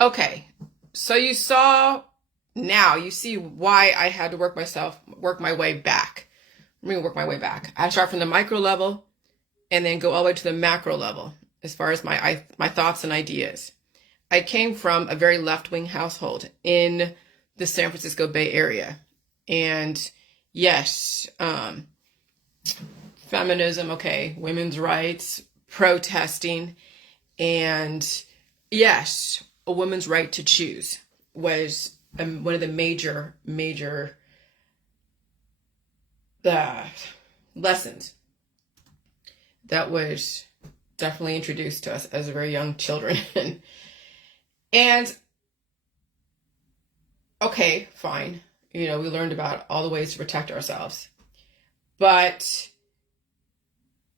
Okay, so now you see why I had to work my way back. I'm gonna work my way back. I start from the micro level and then go all the way to the macro level as far as my thoughts and ideas. I came from a very left-wing household in the San Francisco Bay Area. And yes, feminism, okay, women's rights, protesting, and yes, a woman's right to choose was one of the major lessons that was definitely introduced to us as very young children. And okay, fine. We learned about all the ways to protect ourselves. But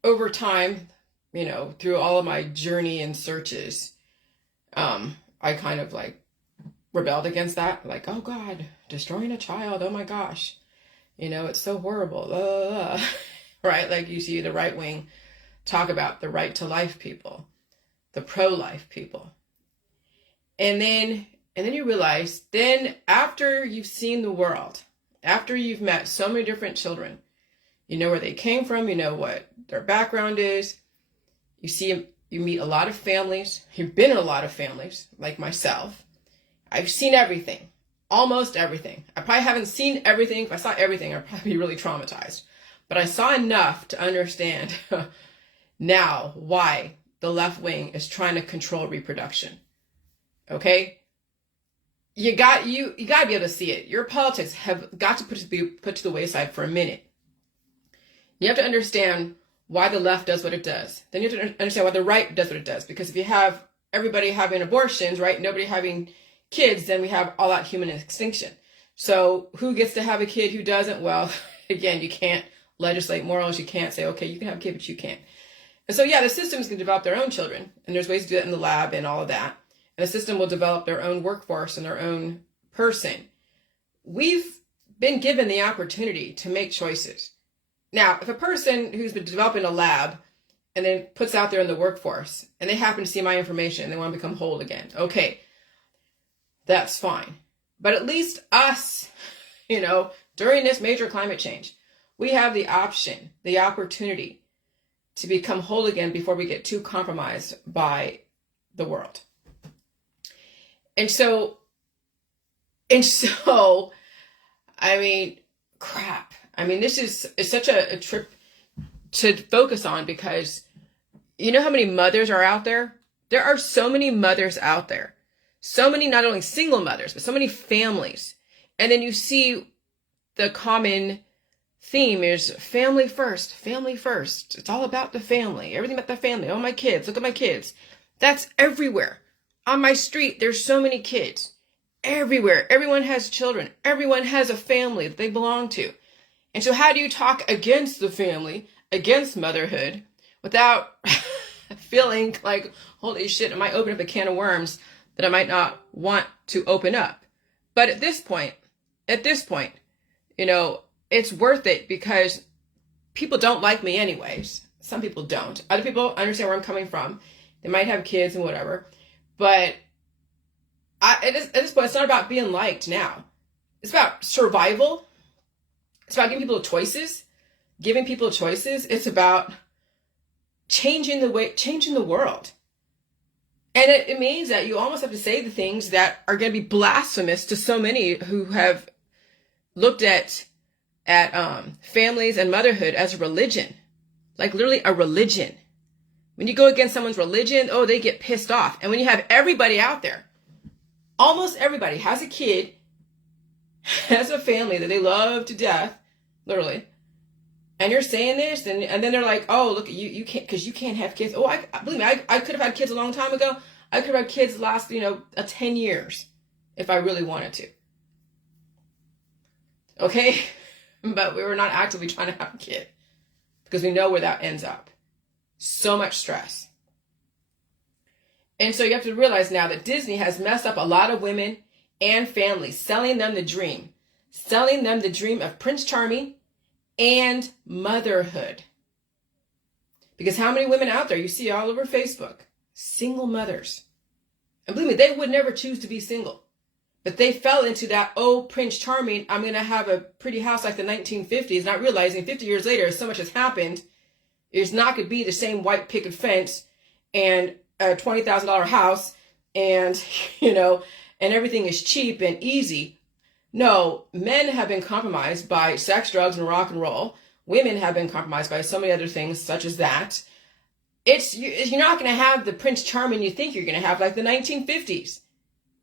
over time, through all of my journey and searches, I kind of rebelled against that. Like, oh God, destroying a child. Oh my gosh. It's so horrible. Right? Like you see the right wing talk about the right to life people, the pro-life people. And then you realize, then after you've seen the world, after you've met so many different children, you know where they came from, you know what their background is, you meet a lot of families, you've been in a lot of families, like myself. I've seen everything, almost everything. I probably haven't seen everything. If I saw everything, I'd probably be really traumatized. But I saw enough to understand now why the left wing is trying to control reproduction. Okay? You got to be able to see it. Your politics have got to be put to the wayside for a minute. You have to understand why the left does what it does. Then you have to understand why the right does what it does. Because if you have everybody having abortions, right, nobody having kids, then we have all out human extinction. So who gets to have a kid, who doesn't? Well, again, you can't legislate morals. You can't say, okay, you can have a kid, but you can't. And so, yeah, the systems can develop their own children. And there's ways to do that in the lab and all of that. And the system will develop their own workforce and their own person. We've been given the opportunity to make choices. Now, if a person who's been developing a lab and then puts out there in the workforce and they happen to see my information and they want to become whole again, okay, that's fine. But at least us, during this major climate change, we have the option, the opportunity to become whole again before we get too compromised by the world. And so, I mean, crap. I mean, this is such a trip to focus on, because you know how many mothers are out there? There are so many mothers out there. So many, not only single mothers, but so many families. And then you see the common theme is family first, family first. It's all about the family, everything about the family. Oh, my kids, look at my kids. That's everywhere. On my street, there's so many kids. Everywhere. Everyone has children. Everyone has a family that they belong to. And so how do you talk against the family, against motherhood, without feeling like, holy shit, I might open up a can of worms that I might not want to open up? But at this point, it's worth it, because people don't like me anyways. Some people don't. Other people understand where I'm coming from. They might have kids and whatever. But at this point, it's not about being liked now. It's about survival. It's about giving people choices. It's about changing the world. And it means that you almost have to say the things that are going to be blasphemous to so many who have looked at families and motherhood as a religion. Like literally a religion. When you go against someone's religion, oh, they get pissed off. And when you have everybody out there, almost everybody has a kid, has a family that they love to death, literally, and you're saying this, and then they're like, oh, look, you can't, because you can't have kids. Oh, believe me, I could have had kids a long time ago. I could have had kids the last, 10 years if I really wanted to. Okay? But we were not actively trying to have a kid, because we know where that ends up. So much stress. And so you have to realize now that Disney has messed up a lot of women and families, selling them the dream of Prince Charming and motherhood. Because how many women out there you see all over Facebook? Single mothers. And believe me, they would never choose to be single. But they fell into that, oh, Prince Charming, I'm going to have a pretty house like the 1950s, not realizing 50 years later, so much has happened. It's not going to be the same white picket fence and a $20,000 house and, and everything is cheap and easy. No, men have been compromised by sex, drugs, and rock and roll. Women have been compromised by so many other things such as that. You're not going to have the Prince Charming you think you're going to have like the 1950s.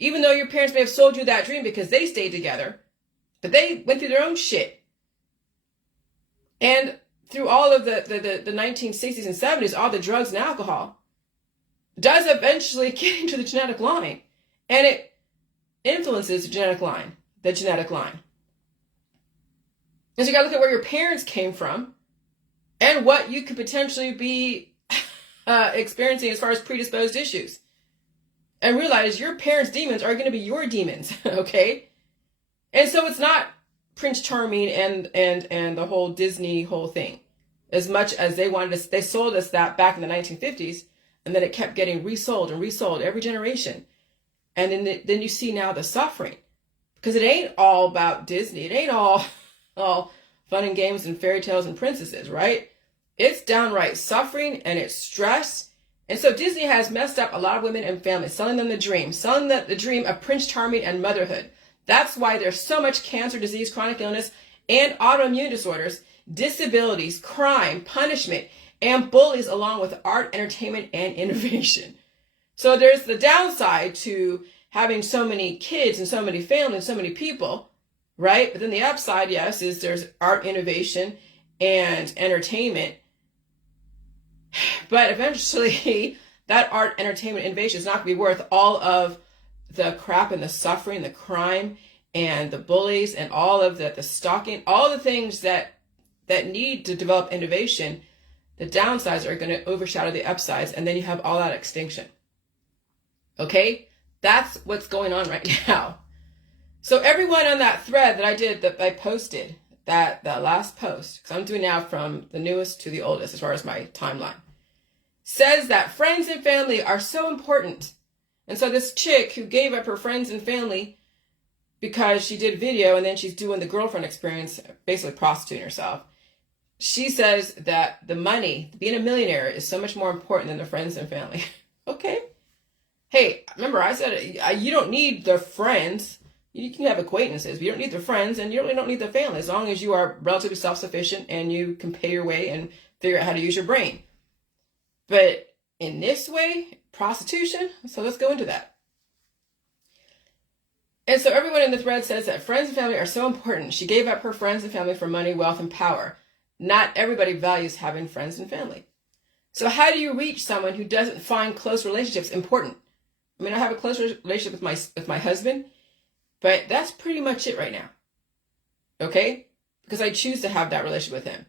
Even though your parents may have sold you that dream because they stayed together, but they went through their own shit. And through all of the 1960s and 70s, all the drugs and alcohol does eventually get into the genetic line. And it influences the genetic line. And so you got to look at where your parents came from and what you could potentially be experiencing as far as predisposed issues. And realize your parents' demons are going to be your demons, okay? And so it's not Prince Charming and the whole Disney whole thing. As much as they sold us that back in the 1950s, and then it kept getting resold and resold every generation. And then you see now the suffering. Because it ain't all about Disney. It ain't all fun and games and fairy tales and princesses, right? It's downright suffering and it's stress. And so Disney has messed up a lot of women and families, selling them the dream of Prince Charming and motherhood. That's why there's so much cancer, disease, chronic illness, and autoimmune disorders, disabilities, crime, punishment, and bullies, along with art, entertainment, and innovation. So there's the downside to having so many kids and so many families, so many people, right? But then the upside, yes, is there's art, innovation, and entertainment. But eventually, that art, entertainment, innovation is not going to be worth all of the crap and the suffering, the crime, and the bullies, and all of the stalking, all the things that need to develop innovation. The downsides are going to overshadow the upsides, and then you have all that extinction. Okay? That's what's going on right now. So everyone on that thread that I posted, that last post, because I'm doing now from the newest to the oldest as far as my timeline, says that friends and family are so important. And so this chick who gave up her friends and family because she did video and then she's doing the girlfriend experience, basically prostituting herself, she says that the money, being a millionaire, is so much more important than the friends and family. Okay. Hey, remember I said you don't need the friends. You can have acquaintances, but you don't need the friends, and you really don't need the family, as long as you are relatively self-sufficient and you can pay your way and figure out how to use your brain. But in this way, prostitution, so let's go into that. And so everyone in the thread says that friends and family are so important. She gave up her friends and family for money, wealth, and power. Not everybody values having friends and family. So how do you reach someone who doesn't find close relationships important? I mean, I have a close relationship with my husband, but that's pretty much it right now. Okay? Because I choose to have that relationship with him.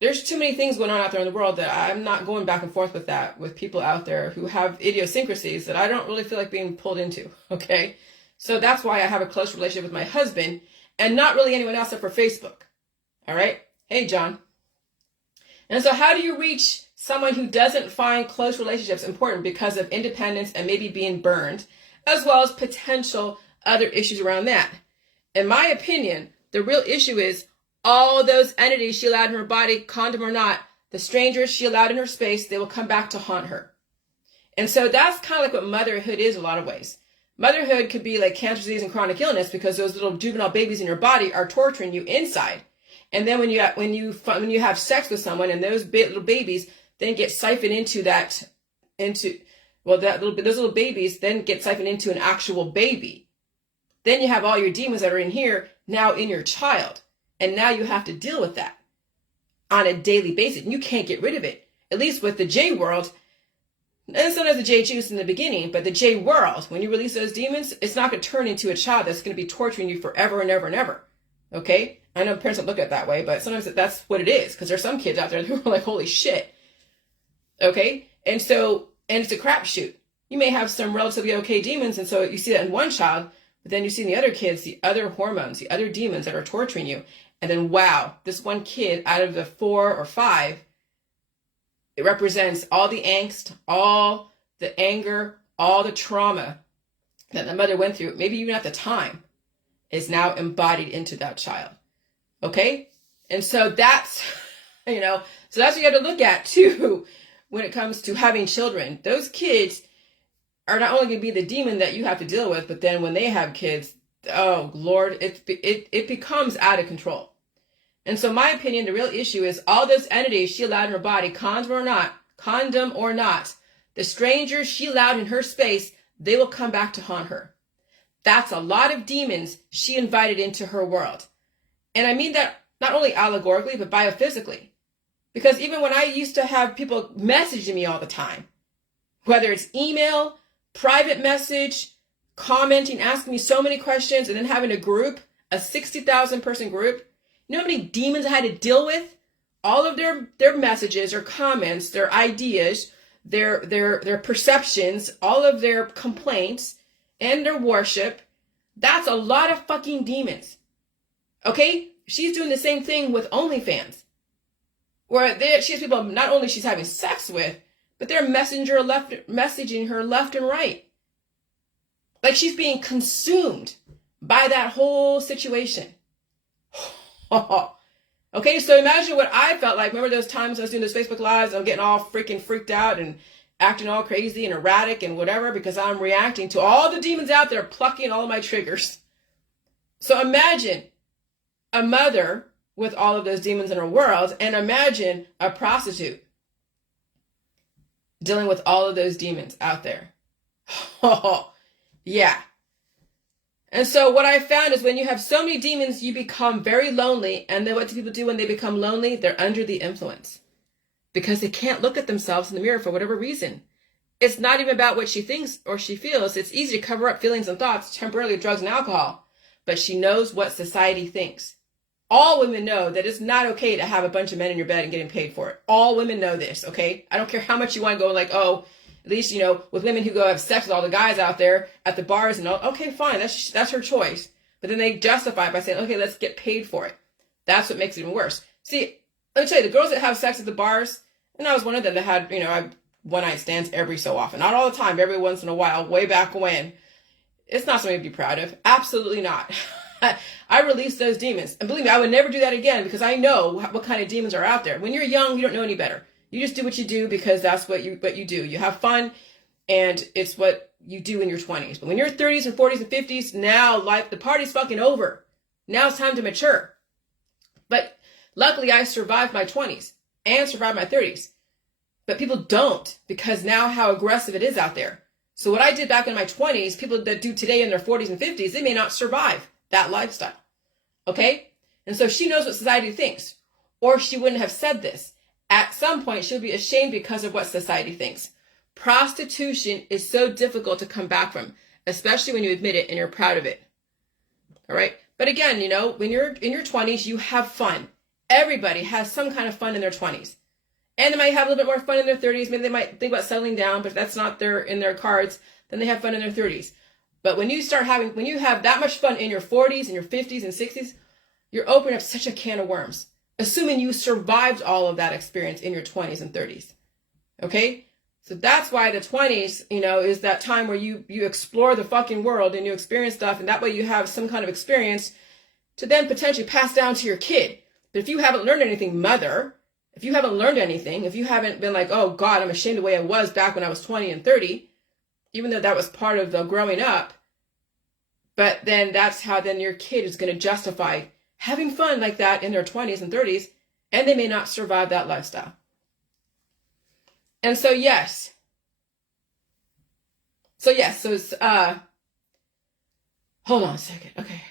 There's too many things going on out there in the world that I'm not going back and forth with that, with people out there who have idiosyncrasies that I don't really feel like being pulled into. Okay? So that's why I have a close relationship with my husband and not really anyone else except for Facebook. All right? Hey, John. And so how do you reach someone who doesn't find close relationships important because of independence and maybe being burned, as well as potential other issues around that? In my opinion, the real issue is all those entities she allowed in her body, condom or not, the strangers she allowed in her space, they will come back to haunt her. And so that's kind of like what motherhood is in a lot of ways. Motherhood could be like cancer, disease, and chronic illness because those little juvenile babies in your body are torturing you inside. And then when you have sex with someone and those little babies then get siphoned those little babies then get siphoned into an actual baby. Then you have all your demons that are in here now in your child. And now you have to deal with that on a daily basis. And you can't get rid of it. At least with the J world, and sometimes the J juice in the beginning, but the J world, when you release those demons, it's not going to turn into a child that's going to be torturing you forever and ever and ever. Okay? I know parents don't look at it that way, but sometimes that's what it is. Because there's some kids out there who are like, holy shit. Okay? And it's a crapshoot. You may have some relatively okay demons, and so you see that in one child, but then you see in the other kids, the other hormones, the other demons that are torturing you. And then, wow, this one kid out of the 4 or 5, it represents all the angst, all the anger, all the trauma that the mother went through, maybe even at the time, is now embodied into that child. Okay? And so that's, so that's what you got to look at too when it comes to having children. Those kids are not only going to be the demon that you have to deal with, but then when they have kids, oh Lord, it becomes out of control. And so my opinion, the real issue is all those entities she allowed in her body, condom or not, the strangers she allowed in her space, they will come back to haunt her. That's a lot of demons she invited into her world. And I mean that not only allegorically, but biophysically. Because even when I used to have people messaging me all the time, whether it's email, private message, commenting, asking me so many questions, and then having a group, a 60,000 person group, you know how many demons I had to deal with? All of their messages or comments, their ideas, their perceptions, all of their complaints, and their worship. That's a lot of fucking demons. Okay? She's doing the same thing with OnlyFans. Where she has people not only she's having sex with, but they're messaging her left and right. Like she's being consumed by that whole situation. Okay, so imagine what I felt like. Remember those times I was doing those Facebook Lives, I'm getting all freaking freaked out and acting all crazy and erratic and whatever because I'm reacting to all the demons out there plucking all of my triggers. So imagine a mother with all of those demons in her world, and imagine a prostitute dealing with all of those demons out there. Yeah. And so what I found is when you have so many demons, you become very lonely. And then what do people do when they become lonely? They're under the influence because they can't look at themselves in the mirror for whatever reason. It's not even about what she thinks or she feels. It's easy to cover up feelings and thoughts temporarily with drugs and alcohol, but she knows what society thinks. All women know that it's not okay to have a bunch of men in your bed and getting paid for it. All women know this, okay? I don't care how much you want to go like, oh, at least, with women who go have sex with all the guys out there at the bars and all, okay, fine, that's her choice. But then they justify it by saying, okay, let's get paid for it. That's what makes it even worse. See, let me tell you, the girls that have sex at the bars, and I was one of them that had, I one night stands every so often. Not all the time, every once in a while, way back when. It's not something to be proud of. Absolutely not. I released those demons. And believe me, I would never do that again because I know what kind of demons are out there. When you're young, you don't know any better. You just do what you do because that's what you do. You have fun and it's what you do in your 20s. But when you're 30s and 40s and 50s, now the party's fucking over. Now it's time to mature. But luckily I survived my 20s and survived my 30s. But people don't because now how aggressive it is out there. So what I did back in my 20s, people that do today in their 40s and 50s, they may not survive that lifestyle. Okay? And so she knows what society thinks. Or she wouldn't have said this. At some point, she'll be ashamed because of what society thinks. Prostitution is so difficult to come back from, especially when you admit it and you're proud of it. All right? But again, when you're in your 20s, you have fun. Everybody has some kind of fun in their 20s. And they might have a little bit more fun in their 30s. Maybe they might think about settling down, but if that's not in their cards, then they have fun in their 30s. But when you have that much fun in your 40s and your 50s and 60s, you're opening up such a can of worms, assuming you survived all of that experience in your 20s and 30s. Okay? So that's why the 20s, is that time where you explore the fucking world and you experience stuff, and that way you have some kind of experience to then potentially pass down to your kid. But if you haven't learned anything, mother, if you haven't learned anything, if you haven't been like, oh God, I'm ashamed of the way I was back when I was 20 and 30, even though that was part of the growing up, but then that's how then your kid is going to justify having fun like that in their 20s and 30s, and they may not survive that lifestyle. And so, yes. So it's, hold on a second. Okay.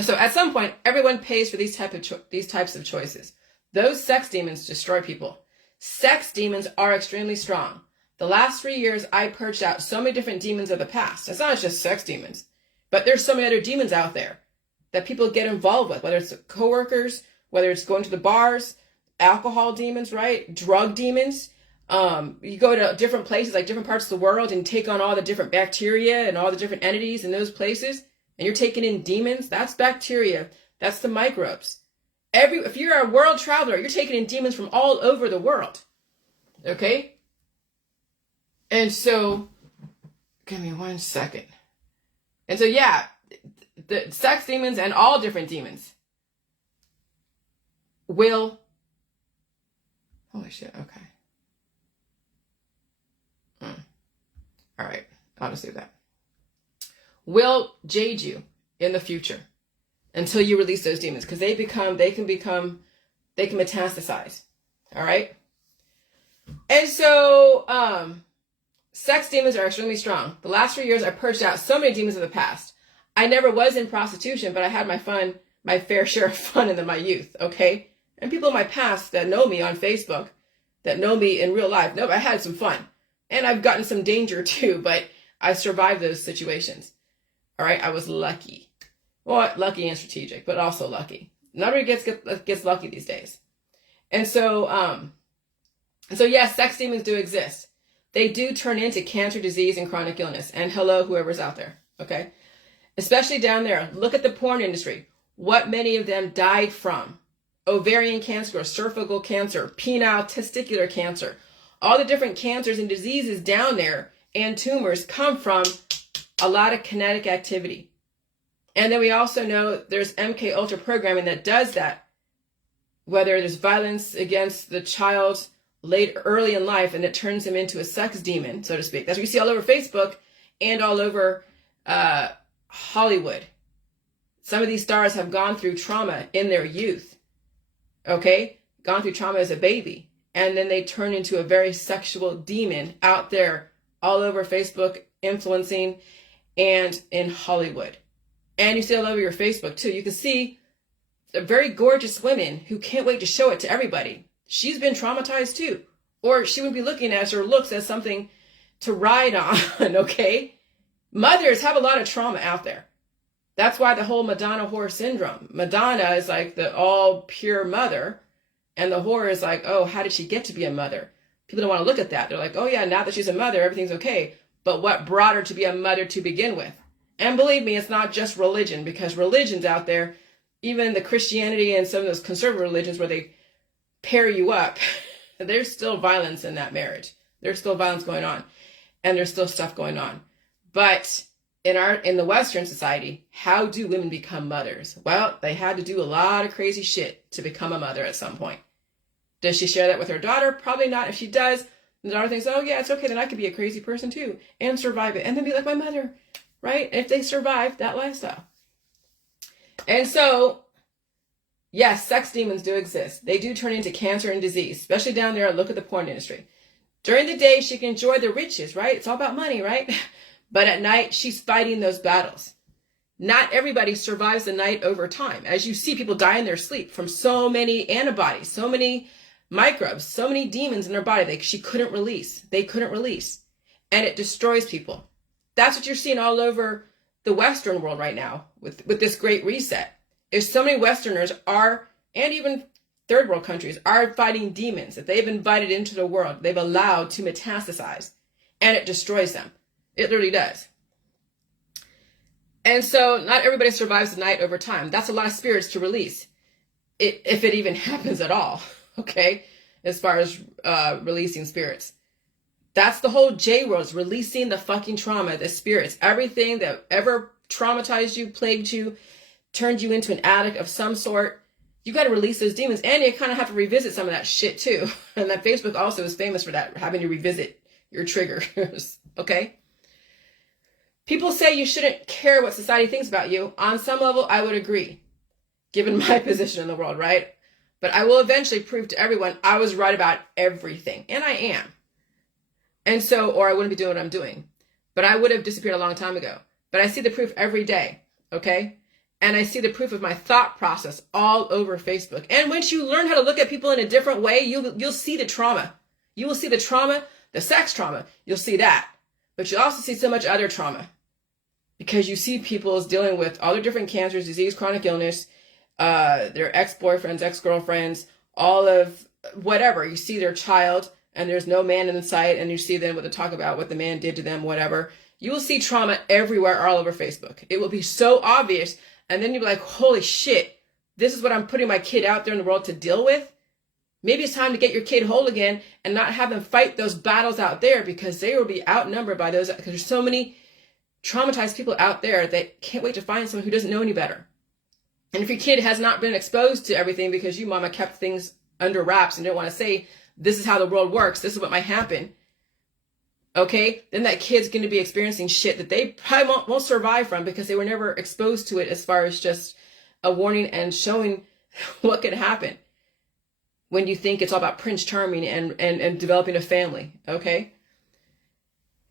So at some point, everyone pays for these types of choices. Those sex demons destroy people. Sex demons are extremely strong. The last 3 years, I purged out so many different demons of the past. It's not just sex demons, but there's so many other demons out there that people get involved with, whether it's coworkers, whether it's going to the bars, alcohol demons, right? Drug demons. You go to different places, like different parts of the world, and take on all the different bacteria and all the different entities in those places, and you're taking in demons. That's bacteria. That's the microbes. If you're a world traveler, you're taking in demons from all over the world. Okay? And so, give me 1 second. And so, yeah, the sex demons and all different demons will, holy shit, okay. All right, I'll just do that. Will jade you in the future until you release those demons, because they can metastasize. All right. And so, sex demons are extremely strong. The last 3 years, I purged out so many demons of the past. I never was in prostitution, but I had my fair share of fun in my youth. Okay. And people in my past that know me on Facebook, that know me in real life, know I had some fun. And I've gotten some danger too, but I survived those situations. All right. I was lucky. Well, lucky and strategic, but also lucky. Not everybody gets lucky these days. And so, yes, sex demons do exist. They do turn into cancer, disease, and chronic illness. And hello, whoever's out there. Okay. Especially down there. Look at the porn industry. What many of them died from. Ovarian cancer, cervical cancer, penile testicular cancer. All the different cancers and diseases down there and tumors come from a lot of kinetic activity. And then we also know there's MK Ultra programming that does that. Whether there's violence against the child early in life and it turns them into a sex demon, so to speak. That's what you see all over Facebook and all over Hollywood. Some of these stars have gone through trauma in their youth. Okay? Gone through trauma as a baby. And then they turn into a very sexual demon out there all over Facebook, influencing, and in Hollywood. And you see all over your Facebook too. You can see very gorgeous women who can't wait to show it to everybody. She's been traumatized too. Or she would be looking at her looks as something to ride on, okay? Mothers have a lot of trauma out there. That's why the whole Madonna whore syndrome. Madonna is like the all pure mother. And the whore is like, oh, how did she get to be a mother? People don't want to look at that. They're like, oh yeah, now that she's a mother, everything's okay. But what brought her to be a mother to begin with? And believe me, it's not just religion, because religion's out there, even the Christianity and some of those conservative religions where they pair you up, there's still violence in that marriage. There's still violence going on. And there's still stuff going on. But in the Western society, how do women become mothers? Well, they had to do a lot of crazy shit to become a mother at some point. Does she share that with her daughter? Probably not. If she does, the daughter thinks, oh yeah, it's okay, then I could be a crazy person too and survive it and then be like my mother, right? If they survive that lifestyle. And so, yes, sex demons do exist. They do turn into cancer and disease, especially down there. Look at the porn industry. During the day, she can enjoy the riches, right? It's all about money, right? But at night, she's fighting those battles. Not everybody survives the night over time. As you see, people die in their sleep from so many antibodies, so many microbes, so many demons in their body that she couldn't release. They couldn't release. And it destroys people. That's what you're seeing all over the Western world right now with this great reset. Is so many Westerners are, and even third world countries, are fighting demons that they've invited into the world. They've allowed to metastasize. And it destroys them. It literally does. And so not everybody survives the night over time. That's a lot of spirits to release. If it even happens at all. Okay? As far as releasing spirits. That's the whole J world, is releasing the fucking trauma, the spirits. Everything that ever traumatized you, plagued you, turned you into an addict of some sort. You got to release those demons. And you kind of have to revisit some of that shit too. And that Facebook also is famous for that, having to revisit your triggers. Okay? People say you shouldn't care what society thinks about you. On some level, I would agree, given my position in the world, right? But I will eventually prove to everyone I was right about everything. And I am. And so, or I wouldn't be doing what I'm doing. But I would have disappeared a long time ago. But I see the proof every day, okay? And I see the proof of my thought process all over Facebook. And once you learn how to look at people in a different way, you'll see the trauma. You will see the trauma, the sex trauma. You'll see that. But you'll also see so much other trauma. Because you see people dealing with all their different cancers, disease, chronic illness, their ex-boyfriends, ex-girlfriends, all of whatever. You see their child and there's no man in sight, and you see them what they talk about, what the man did to them, whatever. You will see trauma everywhere, all over Facebook. It will be so obvious. And then you'll be like, holy shit, this is what I'm putting my kid out there in the world to deal with. Maybe it's time to get your kid whole again and not have them fight those battles out there, because they will be outnumbered by those, because there's so many traumatized people out there that can't wait to find someone who doesn't know any better. And if your kid has not been exposed to everything because you, mama, kept things under wraps and didn't want to say, this is how the world works, this is what might happen, okay, then that kid's going to be experiencing shit that they probably won't survive from because they were never exposed to it as far as just a warning and showing what could happen when you think it's all about Prince Charming and developing a family, okay?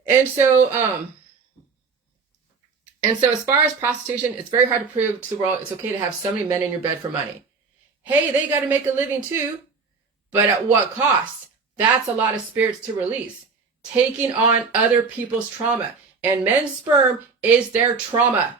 And so as far as prostitution, it's very hard to prove to the world it's okay to have so many men in your bed for money. Hey, they got to make a living too, but at what cost? That's a lot of spirits to release. Taking on other people's trauma. And men's sperm is their trauma.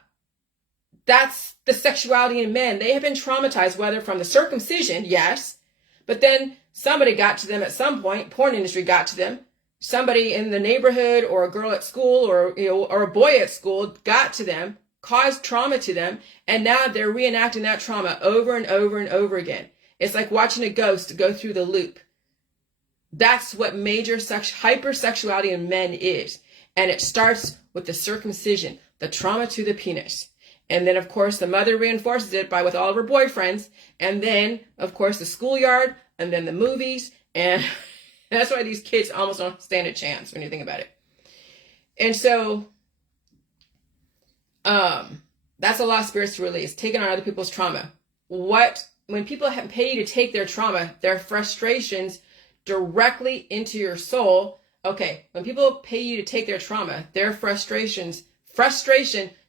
That's the sexuality in men. They have been traumatized, whether from the circumcision, yes, but then somebody got to them at some point, porn industry got to them. Somebody in the neighborhood or a girl at school or a boy at school got to them, caused trauma to them, and now they're reenacting that trauma over and over and over again. It's like watching a ghost go through the loop. That's what major hypersexuality in men is. And it starts with the circumcision, the trauma to the penis. And then, of course, the mother reinforces it with all of her boyfriends. And then, of course, the schoolyard, and then the movies. And that's why these kids almost don't stand a chance when you think about it. And so, that's a lot of spirits to release, taking on other people's trauma. When people pay you to take their trauma, their frustrations directly into your soul. Okay, when people pay you to take their trauma, their frustration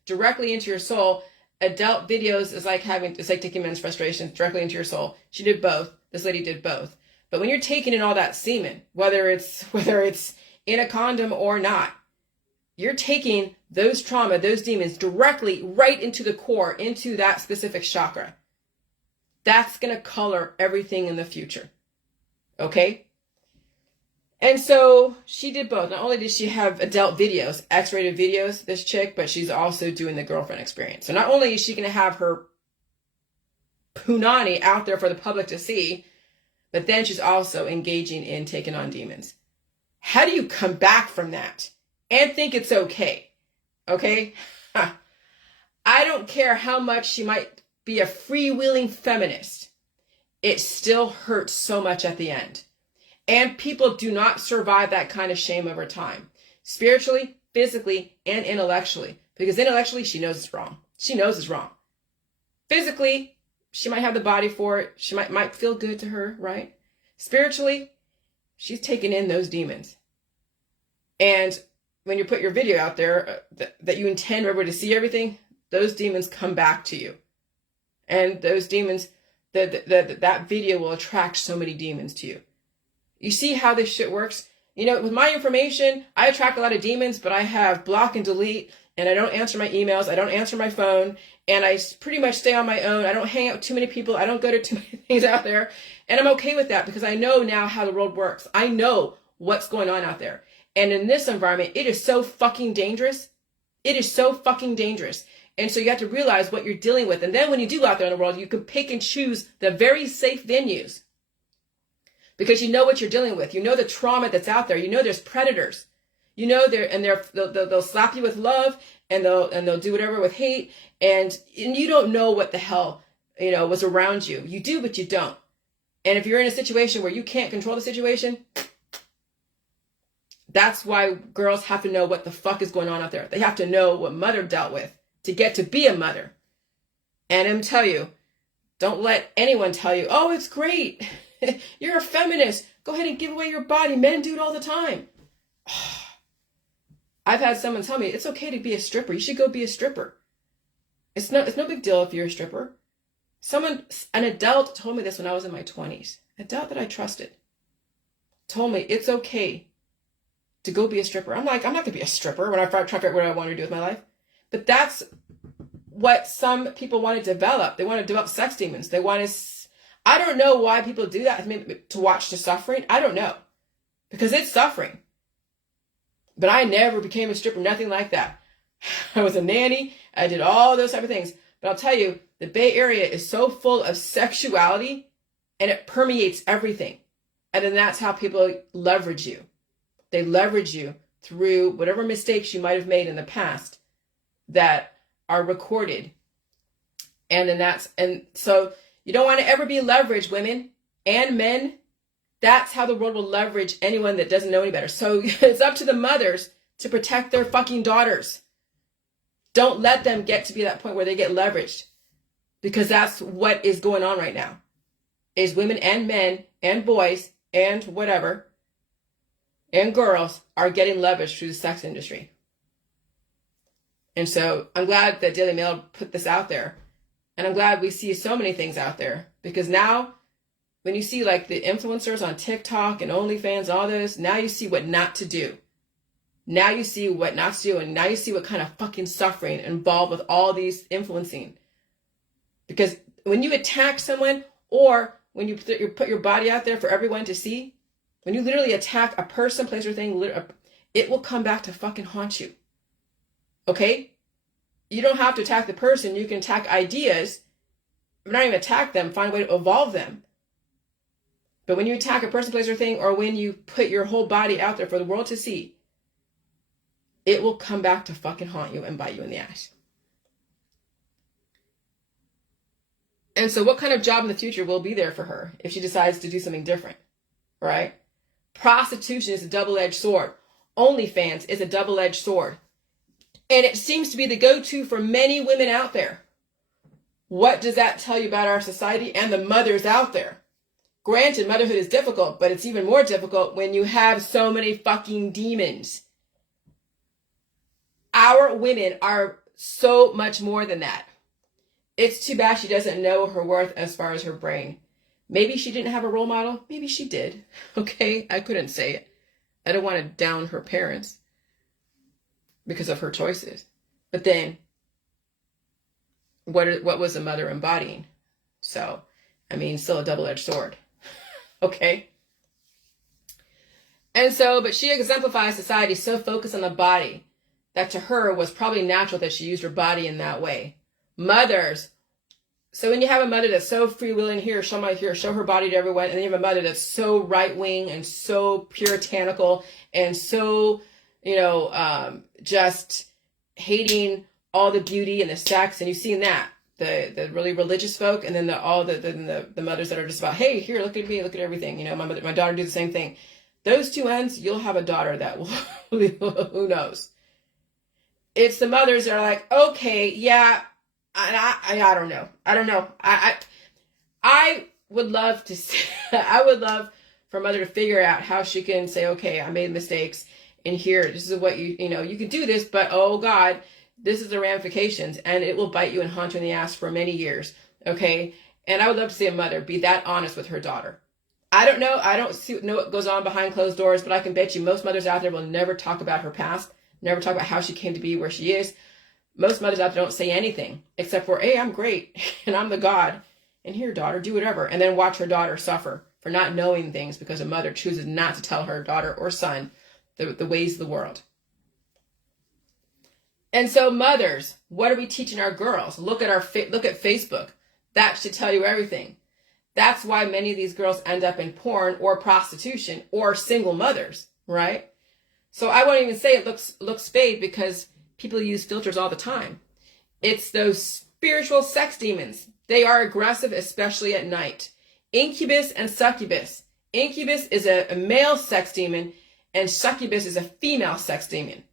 directly into your soul, adult videos is like taking men's frustrations directly into your soul. She did both. This lady did both. But when you're taking in all that semen, whether it's in a condom or not, you're taking those trauma, those demons directly right into the core, into that specific chakra. That's going to color everything in the future. Okay? And so she did both. Not only did she have adult videos, X-rated videos, this chick, but she's also doing the girlfriend experience. So not only is she going to have her punani out there for the public to see, but then she's also engaging in taking on demons. How do you come back from that and think it's okay? Okay? I don't care how much she might be a freewheeling feminist. It still hurts so much at the end. And people do not survive that kind of shame over time. Spiritually, physically, and intellectually. Because intellectually, she knows it's wrong. She knows it's wrong. Physically, she might have the body for it. She might feel good to her, right? Spiritually, she's taking in those demons. And when you put your video out there that you intend everybody to see everything, those demons come back to you. And those demons, that video will attract so many demons to you. You see how this shit works? You know, with my information, I attract a lot of demons, but I have block and delete, and I don't answer my emails, I don't answer my phone, and I pretty much stay on my own. I don't hang out with too many people, I don't go to too many things out there, and I'm okay with that because I know now how the world works. I know what's going on out there. And in this environment, it is so fucking dangerous. It is so fucking dangerous. And so you have to realize what you're dealing with. And then when you do go out there in the world, you can pick and choose the very safe venues. Because you know what you're dealing with. You know the trauma that's out there. You know there's predators. You know they'll slap you with love and they'll do whatever with hate. And you don't know what the hell, was around you. You do, but you don't. And if you're in a situation where you can't control the situation, that's why girls have to know what the fuck is going on out there. They have to know what mother dealt with to get to be a mother. And I'm tell you, don't let anyone tell you, oh, it's great. You're a feminist. Go ahead and give away your body. Men do it all the time. I've had someone tell me it's okay to be a stripper. You should go be a stripper. It's no big deal if you're a stripper. An adult told me this when I was in my 20s. An adult that I trusted told me it's okay to go be a stripper. I'm like, I'm not going to be a stripper when I try to figure out what I want to do with my life. But that's what some people want to develop. They want to develop sex demons. They want to... I don't know why people do that. I mean, to watch the suffering. I don't know. Because it's suffering. But I never became a stripper. Nothing like that. I was a nanny. I did all those type of things. But I'll tell you, the Bay Area is so full of sexuality. And it permeates everything. And then that's how people leverage you. They leverage you through whatever mistakes you might have made in the past. that are recorded. And so you don't want to ever be leveraged, women and men. That's how the world will leverage anyone that doesn't know any better. So it's up to the mothers to protect their fucking daughters. Don't let them get to be that point where they get leveraged, because that's what is going on right now. Is women and men and boys and whatever and girls are getting leveraged through the sex industry. And so I'm glad that Daily Mail put this out there. And I'm glad we see so many things out there, because now when you see like the influencers on TikTok and OnlyFans and all those, now you see what not to do. Now you see what not to do, and now you see what kind of fucking suffering involved with all these influencing. Because when you attack someone, or when you put your body out there for everyone to see, when you literally attack a person, place, or thing, it will come back to fucking haunt you. Okay? You don't have to attack the person. You can attack ideas, but not even attack them. Find a way to evolve them. But when you attack a person, place, or thing, or when you put your whole body out there for the world to see, it will come back to fucking haunt you and bite you in the ass. And so what kind of job in the future will be there for her if she decides to do something different, right? Prostitution is a double-edged sword. OnlyFans is a double-edged sword. And it seems to be the go-to for many women out there. What does that tell you about our society and the mothers out there? Granted, motherhood is difficult, but it's even more difficult when you have so many fucking demons. Our women are so much more than that. It's too bad she doesn't know her worth as far as her brain. Maybe she didn't have a role model. Maybe she did. Okay, I couldn't say it. I don't want to down her parents because of her choices. But then, what was the mother embodying? So, I mean, still a double-edged sword. Okay? And so, but she exemplifies society so focused on the body that to her was probably natural that she used her body in that way. Mothers. So when you have a mother that's so free-willing, show her body to everyone, and then you have a mother that's so right-wing and so puritanical and so, just hating all the beauty and the sex, and you've seen that. The really religious folk, and then the mothers that are just about, hey, here, look at me, look at everything. My daughter do the same thing. Those two ends, you'll have a daughter that will, who knows? It's the mothers that are like, okay, yeah, I don't know. I would love to see, I would love for a mother to figure out how she can say, okay, I made mistakes, and here, this is what you can do this, but oh God, this is the ramifications, and it will bite you and haunt you in the ass for many years, okay? And I would love to see a mother be that honest with her daughter. I don't know. I don't know what goes on behind closed doors, but I can bet you most mothers out there will never talk about her past, never talk about how she came to be where she is. Most mothers out there don't say anything except for, hey, I'm great, and I'm the God, and here, daughter, do whatever, and then watch her daughter suffer for not knowing things because a mother chooses not to tell her daughter or son the ways of the world. And so mothers, what are we teaching our girls? Look at Facebook. That should tell you everything. That's why many of these girls end up in porn or prostitution or single mothers, right? So I won't even say it looks fake, because people use filters all the time. It's those spiritual sex demons. They are aggressive, especially at night. Incubus and succubus. Incubus is a male sex demon, and succubus is a female sex demon.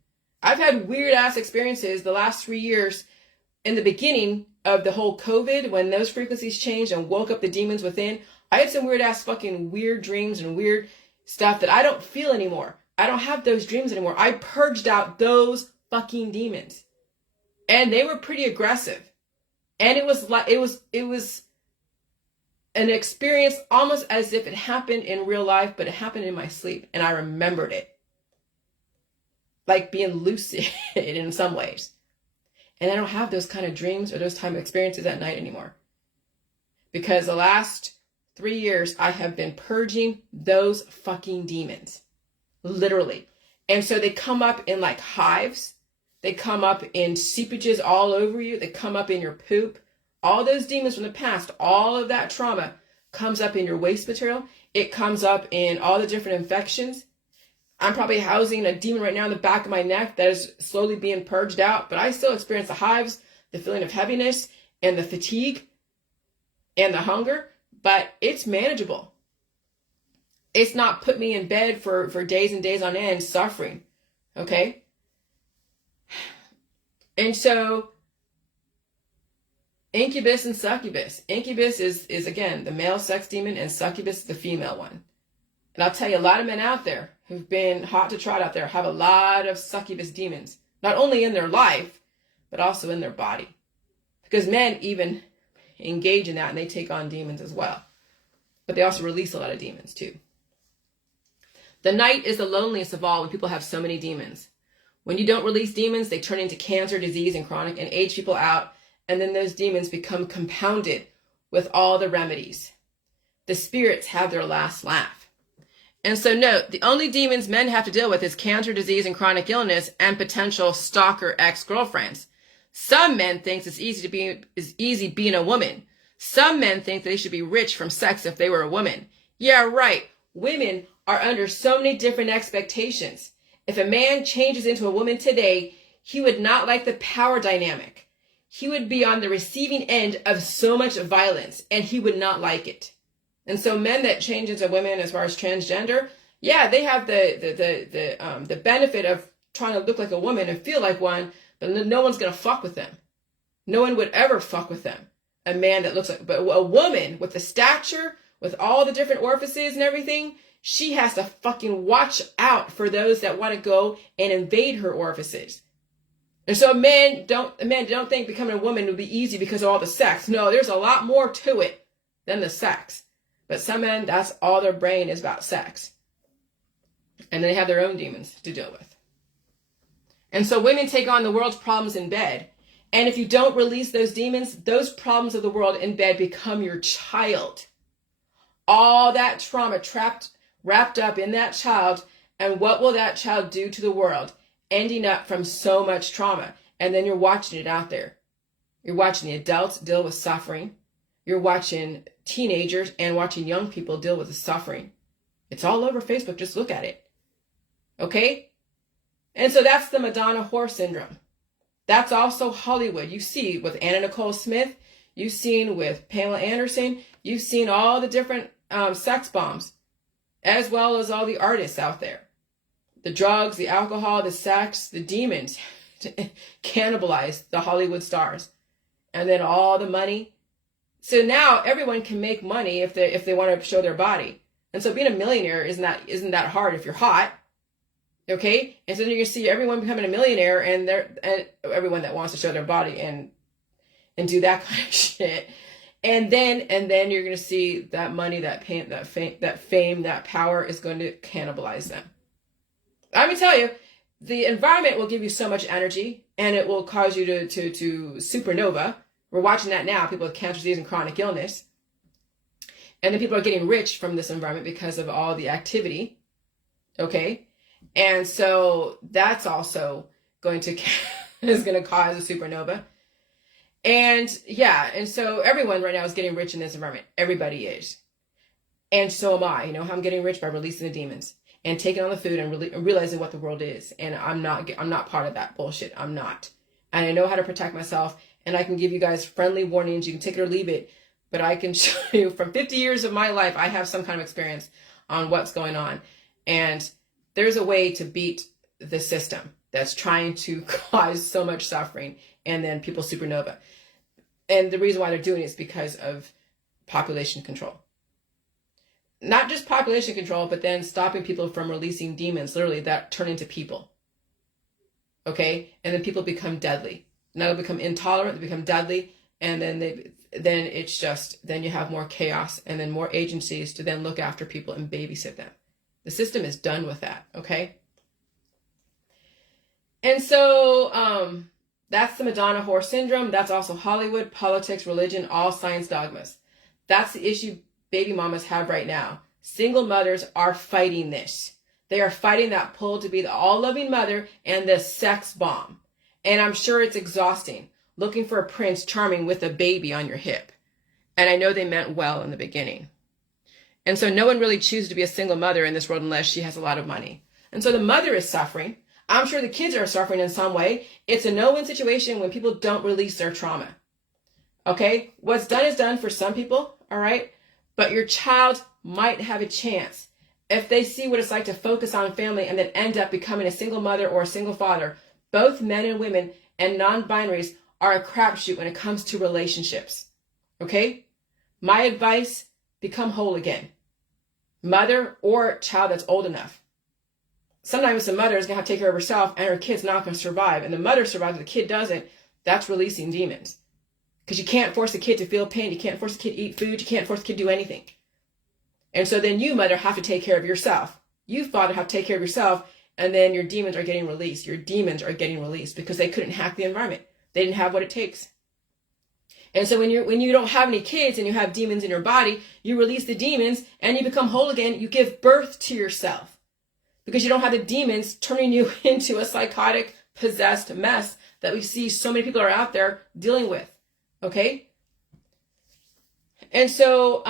I've had weird ass experiences the last 3 years in the beginning of the whole COVID, when those frequencies changed and woke up the demons within. I had some weird ass fucking weird dreams and weird stuff that I don't feel anymore. I don't have those dreams anymore. I purged out those fucking demons, and they were pretty aggressive. And it was an experience almost as if it happened in real life, but it happened in my sleep, and I remembered it. Like being lucid in some ways. And I don't have those kind of dreams or those type of experiences at night anymore. Because the last 3 years, I have been purging those fucking demons. Literally. And so they come up in like hives. They come up in seepages all over you. They come up in your poop. All those demons from the past, all of that trauma comes up in your waste material. It comes up in all the different infections. I'm probably housing a demon right now in the back of my neck that is slowly being purged out, but I still experience the hives, the feeling of heaviness, and the fatigue, and the hunger, but it's manageable. It's not put me in bed for days and days on end suffering, okay? And so, incubus and succubus. Incubus is again, the male sex demon, and succubus is the female one. And I'll tell you, a lot of men out there who've been hot to trot out there have a lot of succubus demons, not only in their life, but also in their body. Because men even engage in that and they take on demons as well. But they also release a lot of demons too. The night is the loneliest of all when people have so many demons. When you don't release demons, they turn into cancer, disease, and chronic and age people out. And then those demons become compounded with all the remedies. The spirits have their last laugh. And so note, the only demons men have to deal with is cancer, disease, and chronic illness, and potential stalker ex-girlfriends. Some men think it's easy being a woman. Some men think that they should be rich from sex if they were a woman. Yeah, right. Women are under so many different expectations. If a man changes into a woman today, he would not like the power dynamic. He would be on the receiving end of so much violence, and he would not like it. And so men that change into women as far as transgender, yeah, they have the benefit of trying to look like a woman and feel like one, but no one's going to fuck with them. No one would ever fuck with them. A man that looks like, but a woman with the stature, with all the different orifices and everything, she has to fucking watch out for those that want to go and invade her orifices. And so men don't think becoming a woman would be easy because of all the sex. No, there's a lot more to it than the sex. But some men, that's all their brain is about sex. And they have their own demons to deal with. And so women take on the world's problems in bed. And if you don't release those demons, those problems of the world in bed become your child. All that trauma wrapped up in that child. And what will that child do to the world? Ending up from so much trauma. And then you're watching it out there. You're watching the adults deal with suffering. You're watching teenagers and watching young people deal with the suffering. It's all over Facebook. Just look at it. Okay? And so that's the Madonna whore syndrome. That's also Hollywood. You see with Anna Nicole Smith. You've seen with Pamela Anderson. You've seen all the different sex bombs, as well as all the artists out there. The drugs, the alcohol, the sex, the demons cannibalize the Hollywood stars. And then all the money. So now everyone can make money if they want to show their body. And so being a millionaire isn't that hard if you're hot. Okay? And so then you're going to see everyone becoming a millionaire and everyone that wants to show their body and do that kind of shit. And then you're going to see that money, that fame, that power is going to cannibalize them. Let me tell you, the environment will give you so much energy and it will cause you to supernova. We're watching that now, people with cancer, disease, and chronic illness. And then people are getting rich from this environment because of all the activity. Okay? And so that's also is going to cause a supernova. And yeah, and so everyone right now is getting rich in this environment. Everybody is. And so am I. You know how I'm getting rich? By releasing the demons and taking on the food and realizing what the world is. And I'm not part of that bullshit. I'm not. And I know how to protect myself. And I can give you guys friendly warnings. You can take it or leave it. But I can show you from 50 years of my life, I have some kind of experience on what's going on. And there's a way to beat the system that's trying to cause so much suffering. And then people supernova. And the reason why they're doing it is because of population control. Not just population control, but then stopping people from releasing demons, literally, that turn into people. Okay? And then people become deadly. Now they become intolerant, they become deadly, and then you have more chaos and then more agencies to then look after people and babysit them. The system is done with that, okay? And so that's the Madonna whore syndrome. That's also Hollywood, politics, religion, all science dogmas. That's the issue baby mamas have right now. Single mothers are fighting this. They are fighting that pull to be the all-loving mother and the sex bomb. And I'm sure it's exhausting, looking for a Prince Charming with a baby on your hip. And I know they meant well in the beginning. And so no one really chooses to be a single mother in this world unless she has a lot of money. And so the mother is suffering. I'm sure the kids are suffering in some way. It's a no-win situation when people don't release their trauma. Okay? What's done is done for some people, all right? But your child might have a chance if they see what it's like to focus on family and then end up becoming a single mother or a single father. Both men and women and non-binaries are a crapshoot when it comes to relationships. Okay? My advice, become whole again. Mother or child that's old enough. Sometimes the mother is going to have to take care of herself and her kid's not going to survive. And the mother survives, the kid doesn't. That's releasing demons. Because you can't force a kid to feel pain. You can't force a kid to eat food. You can't force a kid to do anything. And so then you, mother, have to take care of yourself. You, father, have to take care of yourself. And then your demons are getting released. Your demons are getting released because they couldn't hack the environment. They didn't have what it takes. And so when you don't have any kids and you have demons in your body, you release the demons and you become whole again. You give birth to yourself because you don't have the demons turning you into a psychotic, possessed mess that we see so many people are out there dealing with. Okay? And so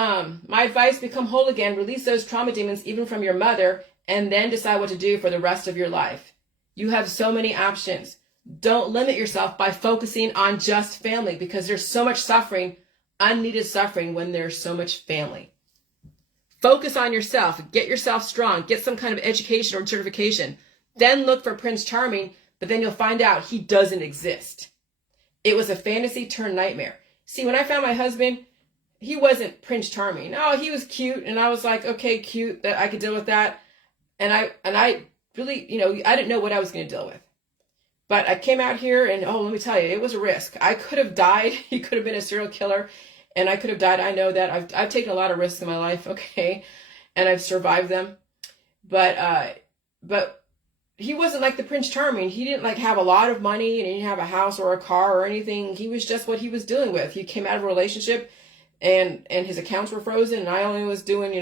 my advice, become whole again. Release those trauma demons even from your mother and then decide what to do for the rest of your life. You have so many options. Don't limit yourself by focusing on just family because there's so much suffering, unneeded suffering when there's so much family. Focus on yourself. Get yourself strong. Get some kind of education or certification. Then look for Prince Charming, but then you'll find out he doesn't exist. It was a fantasy turned nightmare. See, when I found my husband, he wasn't Prince Charming. No, he was cute. And I was like, okay, cute, that I could deal with that. And I really, I didn't know what I was going to deal with. But I came out here and, let me tell you, it was a risk. I could have died. He could have been a serial killer and I could have died. I know that. I've taken a lot of risks in my life, okay? And I've survived them. But he wasn't like the Prince Charming. He didn't have a lot of money and he didn't have a house or a car or anything. He was just what he was dealing with. He came out of a relationship and his accounts were frozen and I only was doing,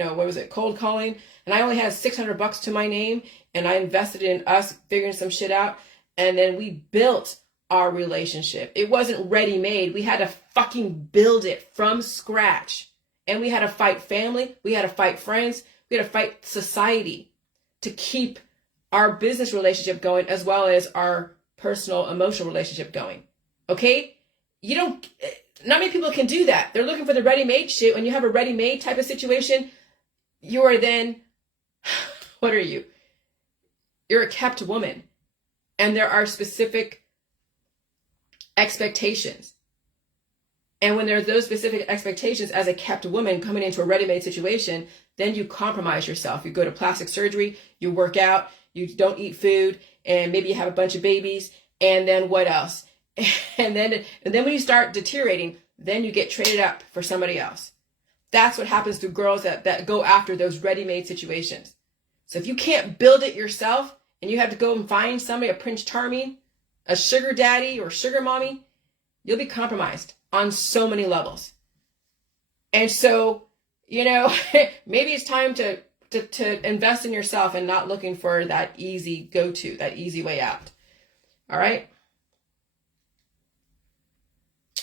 cold calling. And I only had $600 to my name and I invested in us figuring some shit out. And then we built our relationship. It wasn't ready-made. We had to fucking build it from scratch. And we had to fight family. We had to fight friends. We had to fight society to keep our business relationship going as well as our personal emotional relationship going. Okay? Not many people can do that. They're looking for the ready-made shit. When you have a ready-made type of situation, you are then, what are you? You're a kept woman. And there are specific expectations. And when there's those specific expectations as a kept woman coming into a ready-made situation, then you compromise yourself. You go to plastic surgery, you work out, you don't eat food, and maybe you have a bunch of babies, and then what else? And then when you start deteriorating, then you get traded up for somebody else. That's what happens to girls that go after those ready-made situations. So if you can't build it yourself, and you have to go and find somebody, a Prince Charming, a sugar daddy or sugar mommy, you'll be compromised on so many levels. And so, maybe it's time to invest in yourself and not looking for that easy go-to, that easy way out. All right?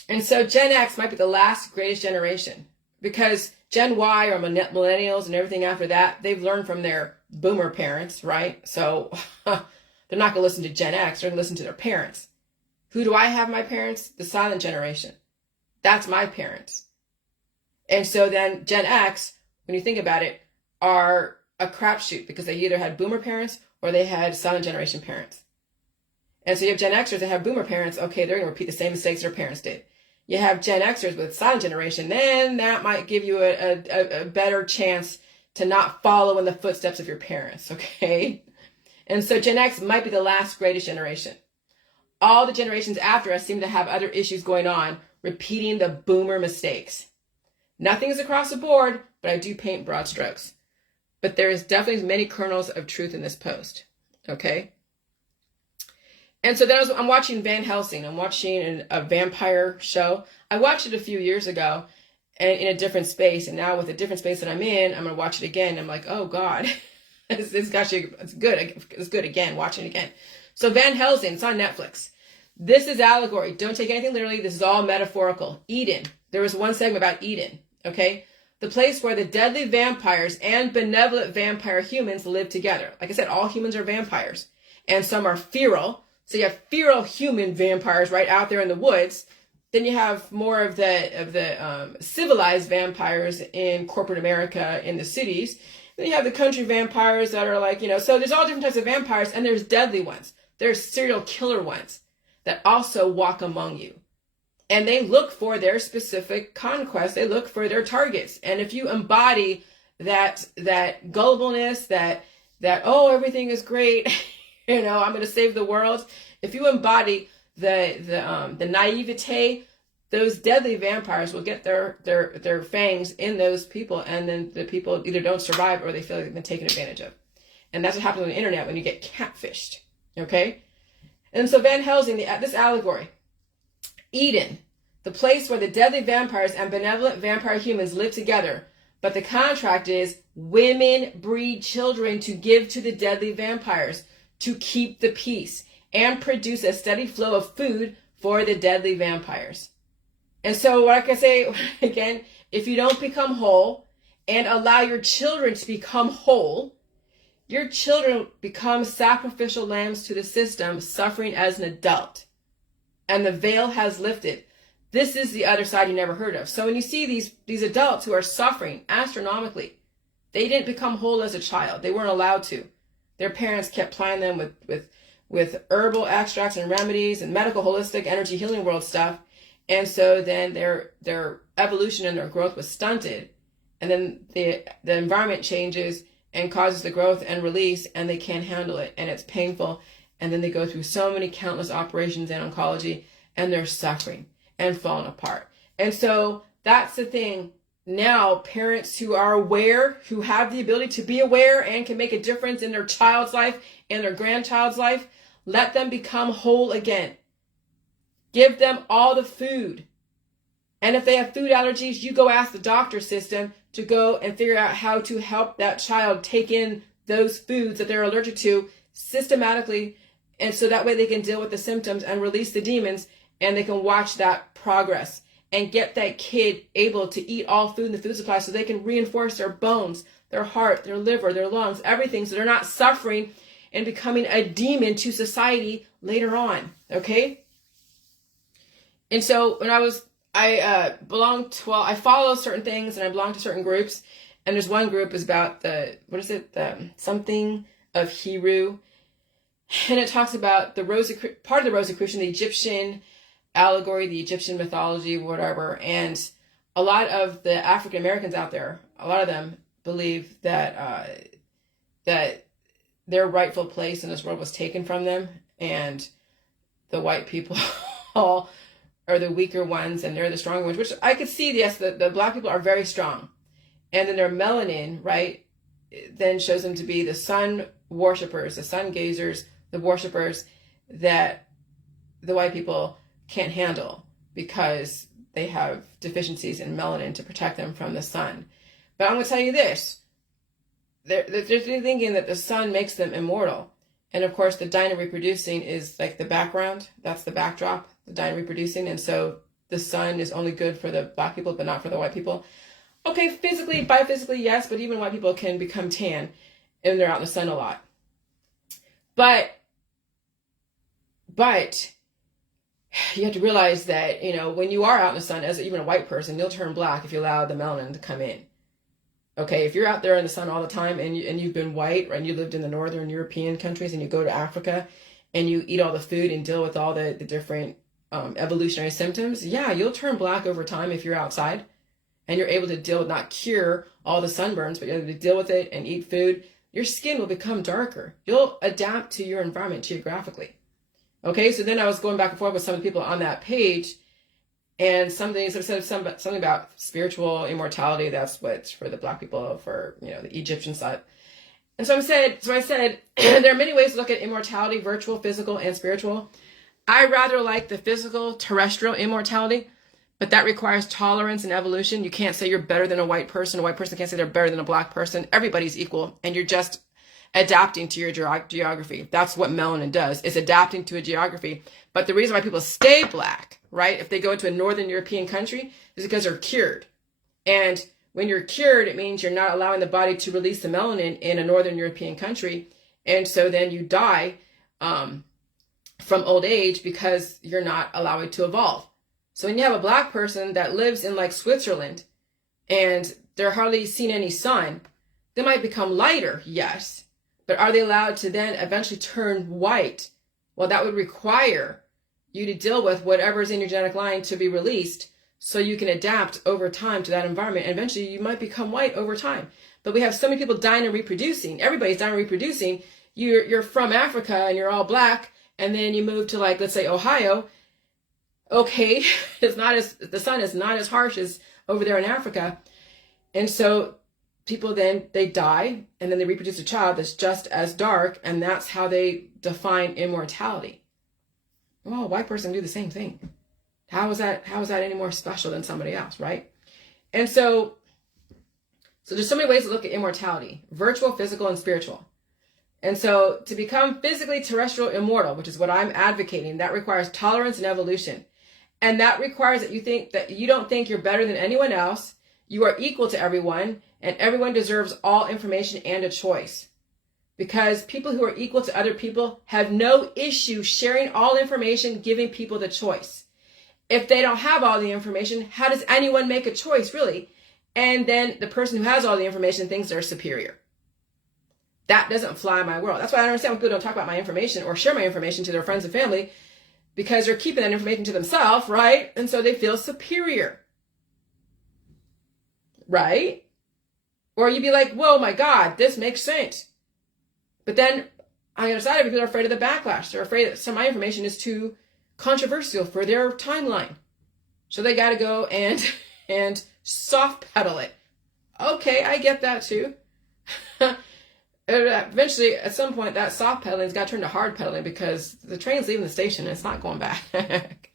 And so Gen X might be the last greatest generation because Gen Y or millennials and everything after that, they've learned from their boomer parents, right? So they're not going to listen to Gen X. They're going to listen to their parents. Who do I have my parents? The silent generation. That's my parents. And so then Gen X, when you think about it, are a crapshoot because they either had boomer parents or they had silent generation parents. And so you have Gen Xers that have boomer parents. Okay, they're going to repeat the same mistakes their parents did. You have Gen Xers with silent generation, then that might give you a better chance to not follow in the footsteps of your parents, okay? And so Gen X might be the last greatest generation. All the generations after us seem to have other issues going on, repeating the boomer mistakes. Nothing is across the board, but I do paint broad strokes. But there is definitely many kernels of truth in this post, okay? And so then I'm watching Van Helsing. I'm watching a vampire show. I watched it a few years ago and in a different space. And now with a different space that I'm in, I'm going to watch it again. I'm like, oh God, it's good. It's good again, watching it again. So Van Helsing, it's on Netflix. This is allegory. Don't take anything literally. This is all metaphorical. Eden. There was one segment about Eden. Okay. the place where the deadly vampires and benevolent vampire humans live together. Like I said, all humans are vampires, and some are feral. So you have feral human vampires right out there in the woods. Then you have more of the civilized vampires in corporate America in the cities. Then you have the country vampires that are like, so there's all different types of vampires, and there's deadly ones. There's serial killer ones that also walk among you. And they look for their specific conquest. They look for their targets. And if you embody that gullibleness, that oh, everything is great, I'm going to save the world. If you embody the naivete, those deadly vampires will get their fangs in those people, and then the people either don't survive or they feel like they've been taken advantage of. And that's what happens on the internet when you get catfished. Okay? And so Van Helsing, this allegory, Eden, the place where the deadly vampires and benevolent vampire humans live together. But the contract is women breed children to give to the deadly vampires to keep the peace and produce a steady flow of food for the deadly vampires. And so what I can say, again, if you don't become whole and allow your children to become whole, your children become sacrificial lambs to the system, suffering as an adult. And the veil has lifted. This is the other side you never heard of. So when you see these adults who are suffering astronomically, they didn't become whole as a child. They weren't allowed to. Their parents kept plying them with herbal extracts and remedies and medical, holistic, energy healing world stuff. And so then their evolution and their growth was stunted. And then the environment changes and causes the growth and release, and they can't handle it, and it's painful. And then they go through so many countless operations in oncology, and they're suffering and falling apart. And so that's the thing. Now, parents who are aware, who have the ability to be aware and can make a difference in their child's life and their grandchild's life, let them become whole again. Give them all the food. And if they have food allergies, you go ask the doctor system to go and figure out how to help that child take in those foods that they're allergic to systematically. And so that way they can deal with the symptoms and release the demons, and they can watch that progress and get that kid able to eat all food in the food supply so they can reinforce their bones, their heart, their liver, their lungs, everything, so they're not suffering and becoming a demon to society later on. Okay? And so when I follow certain things and I belong to certain groups, and there's one group is about something of Heru, and it talks about part of the Rosicrucian, the Egyptian allegory, the Egyptian mythology, whatever. And a lot of the African Americans out there, a lot of them believe that their rightful place in this world was taken from them, and the white people all are the weaker ones and they're the stronger ones, which I could see. Yes, the black people are very strong, and then their melanin, right, then shows them to be the sun worshipers, the sun gazers, the worshipers that the white people can't handle because they have deficiencies in melanin to protect them from the sun. But I'm going to tell you this. They're thinking that the sun makes them immortal. And of course, the dying and reproducing is like the background. That's the backdrop, the dying and reproducing. And so the sun is only good for the black people, but not for the white people. Okay, physically, biophysically, yes, but even white people can become tan and they're out in the sun a lot. But you have to realize that, when you are out in the sun, as even a white person, you'll turn black if you allow the melanin to come in. Okay, if you're out there in the sun all the time and you've been white, right, and you lived in the northern European countries and you go to Africa and you eat all the food and deal with all the different evolutionary symptoms, yeah, you'll turn black over time if you're outside and you're able to deal with, not cure all the sunburns, but you're able to deal with it and eat food. Your skin will become darker. You'll adapt to your environment geographically. Okay, so then I was going back and forth with some of the people on that page, and something about spiritual immortality. That's what's for the black people, for the Egyptian side. And so I said, there are many ways to look at immortality: virtual, physical, and spiritual. I rather like the physical, terrestrial immortality, but that requires tolerance and evolution. You can't say you're better than a white person. A white person can't say they're better than a black person. Everybody's equal, and you're just adapting to your geography. That's what melanin does. It's adapting to a geography. But the reason why people stay black, right, if they go into a northern European country, is because they're cured. And When you're cured, it means you're not allowing the body to release the melanin in a Northern European country. And so then you die from old age because you're not allowing it to evolve. So when you have a black person that lives in like Switzerland and they're hardly seen any sun, they might become lighter, yes. But are they allowed to then eventually turn white? Well, that would require you to deal with whatever's in your genetic line to be released so you can adapt over time to that environment. And eventually you might become white over time. But we have so many people dying and reproducing. Everybody's dying and reproducing. You're from Africa and you're all black. And then you move to like, let's say Ohio. Okay, the sun is not as harsh as over there in Africa. And so people then, they die and then they reproduce a child that's just as dark. And that's how they define immortality. Well, a white person can do the same thing. How is that any more special than somebody else, right? And so there's so many ways to look at immortality: virtual, physical, and spiritual. And so to become physically terrestrial immortal, which is what I'm advocating, that requires tolerance and evolution. And that requires that you don't think you're better than anyone else. You are equal to everyone, and everyone deserves all information and a choice. Because people who are equal to other people have no issue sharing all information, giving people the choice. If they don't have all the information, how does anyone make a choice, really? And then the person who has all the information thinks they're superior. That doesn't fly in my world. That's why I don't understand when people don't talk about my information or share my information to their friends and family, because they're keeping that information to themselves, right? And so they feel superior, right? Or you'd be like, whoa, my God, this makes sense. But then on the other side, people are afraid of the backlash. They're afraid that some of my information is too controversial for their timeline. So they got to go and soft pedal it. Okay, I get that too. Eventually, at some point, that soft pedaling's got turned to hard pedaling because the train's leaving the station and it's not going back.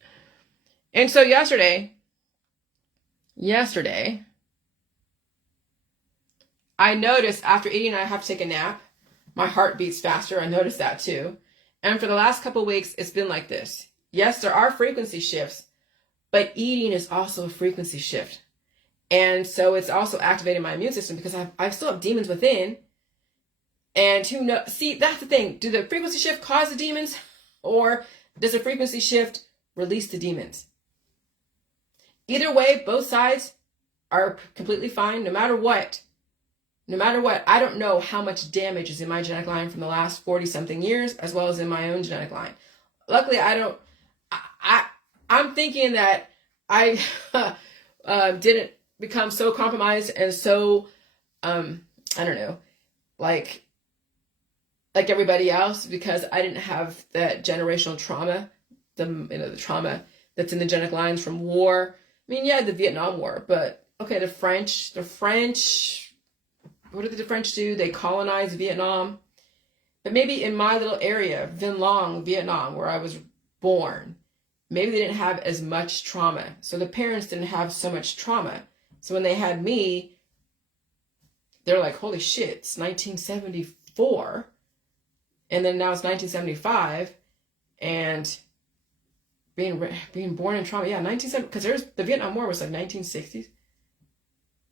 And so yesterday, I noticed after eating, I have to take a nap. My heart beats faster. I noticed that too. And for the last couple of weeks, it's been like this. Yes, there are frequency shifts, but eating is also a frequency shift. And so it's also activating my immune system because I still have demons within. And who knows? See, that's the thing. Do the frequency shift cause the demons, or does the frequency shift release the demons? Either way, both sides are completely fine, no matter what. No matter what, I don't know how much damage is in my genetic line from the last 40-something years, as well as in my own genetic line. Luckily, I'm thinking that I didn't become so compromised and so, I don't know, like everybody else, because I didn't have that generational trauma, the trauma that's in the genetic lines from war. I mean, yeah, the Vietnam War, but okay, the French, what did the French do? They colonized Vietnam. But maybe in my little area, Vinh Long, Vietnam, where I was born, maybe they didn't have as much trauma. So the parents didn't have so much trauma. So when they had me, they're like, holy shit, it's 1974. And then now it's 1975. And being born in trauma, yeah, 1970, because the Vietnam War was like 1960s.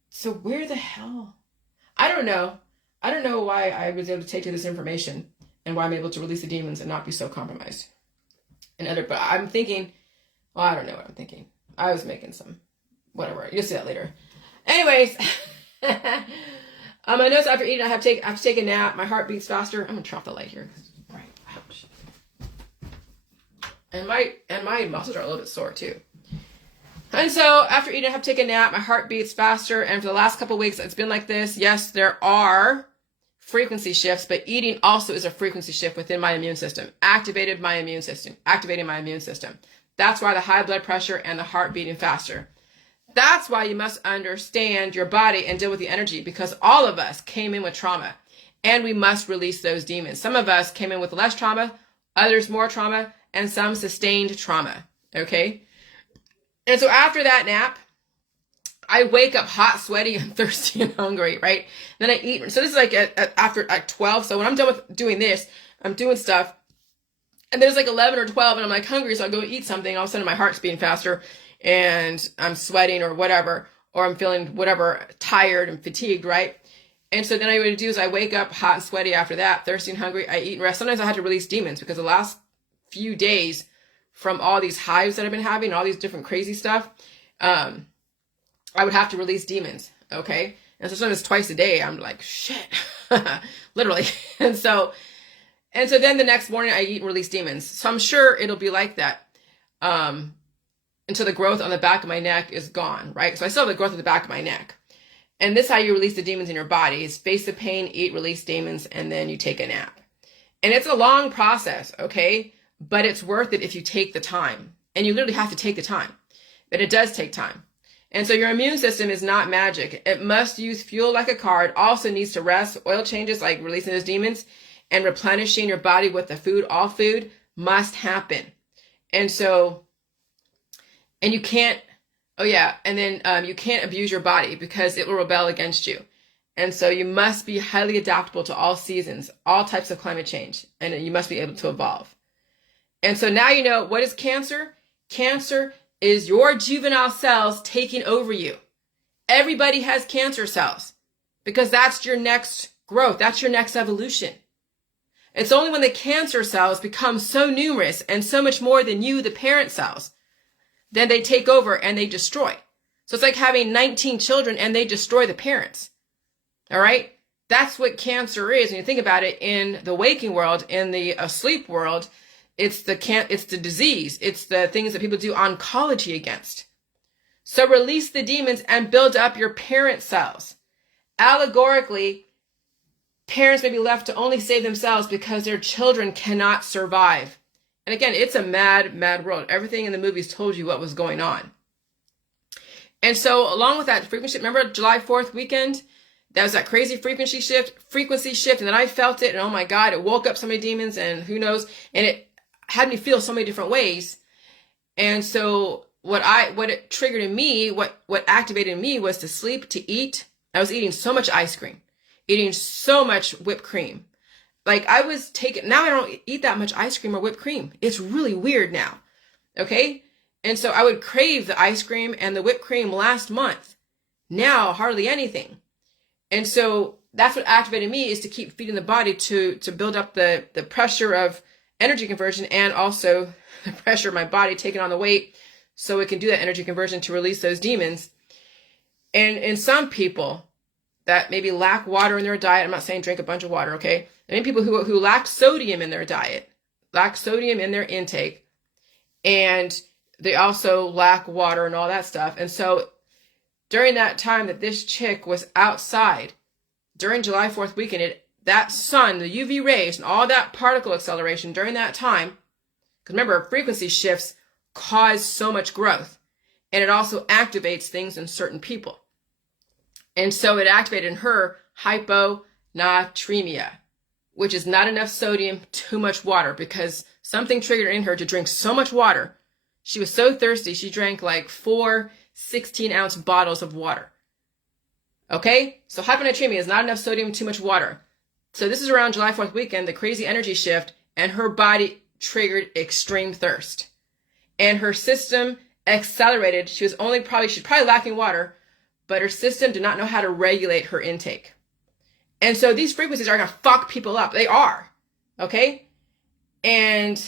So where the hell? I don't know. I don't know why I was able to take to this information and why I'm able to release the demons and not be so compromised. But I'm thinking, well, I don't know what I'm thinking. I was making some, whatever. You'll see that later. Anyways, I noticed after eating, I have to take a nap. My heart beats faster. I'm gonna turn off the light here. Right. Ouch. And my muscles are a little bit sore too. And so after eating, I have to take a nap. My heart beats faster. And for the last couple of weeks, it's been like this. Yes, there are frequency shifts, but eating also is a frequency shift within my immune system. Activating my immune system. That's why the high blood pressure and the heart beating faster. That's why you must understand your body and deal with the energy, because all of us came in with trauma and we must release those demons. Some of us came in with less trauma, others more trauma, and some sustained trauma. Okay? And so after that nap, I wake up hot, sweaty, and thirsty and hungry, right? Then I eat. So this is like after 12. So when I'm done with doing this, I'm doing stuff. And there's like 11 or 12 and I'm like hungry. So I go eat something. All of a sudden my heart's beating faster and I'm sweating or whatever. or I'm feeling whatever, tired and fatigued, right? And so then I would do is I wake up hot and sweaty after that, thirsty and hungry. I eat and rest. Sometimes I had to release demons because the last few days from all these hives that I've been having, all these different crazy stuff, I would have to release demons. Okay. And so sometimes twice a day, I'm like, shit, literally. And so then the next morning I eat and release demons. So I'm sure it'll be like that. Until the growth on the back of my neck is gone, right? So I still have the growth at the back of my neck. And this is how you release the demons in your body is face the pain, eat, release demons, and then you take a nap. And it's a long process, okay? But it's worth it if you take the time. And you literally have to take the time. But it does take time. And so your immune system is not magic. It must use fuel like a car. It also needs to rest. Oil changes like releasing those demons and replenishing your body with the food. All food must happen. And so, and you can't, you can't abuse your body because it will rebel against you. And so you must be highly adaptable to all seasons, all types of climate change, and you must be able to evolve. And so now you know, what is cancer? Cancer is your juvenile cells taking over you. Everybody has cancer cells because that's your next growth. That's your next evolution. It's only when the cancer cells become so numerous and so much more than you, the parent cells, then they take over and they destroy. So it's like having 19 children and they destroy the parents. All right? That's what cancer is. When you think about it in the waking world, in the asleep world, it's the disease. It's the things that people do oncology against. So release the demons and build up your parent cells. Allegorically, parents may be left to only save themselves because their children cannot survive. And again, it's a mad, mad world. Everything in the movies told you what was going on. And so along with that frequency, remember July 4th weekend? That was that crazy frequency shift. And then I felt it. And oh my God, it woke up so many demons and who knows. And it had me feel so many different ways. And so what it triggered in me, what activated in me was to sleep, to eat. I was eating so much ice cream, eating so much whipped cream. Like now I don't eat that much ice cream or whipped cream. It's really weird now. Okay. And so I would crave the ice cream and the whipped cream last month. Now hardly anything. And so that's what activated me, is to keep feeding the body to build up the pressure of energy conversion and also the pressure of my body taking on the weight so it can do that energy conversion to release those demons. And in some people that maybe lack water in their diet, I'm not saying drink a bunch of water, okay? I mean people who lack sodium in their diet, lack sodium in their intake, and they also lack water and all that stuff. And so during that time that this chick was outside, during July 4th weekend, that sun, the UV rays, and all that particle acceleration during that time, because remember, frequency shifts cause so much growth, and it also activates things in certain people. And so it activated in her hyponatremia, which is not enough sodium, too much water, because something triggered in her to drink so much water. She was so thirsty, she drank like 4 16-ounce bottles of water. Okay? So hyponatremia is not enough sodium, too much water. So this is around July 4th weekend, the crazy energy shift, and her body triggered extreme thirst. And her system accelerated. She's probably lacking water, but her system did not know how to regulate her intake. And so these frequencies are going to fuck people up. They are. Okay? And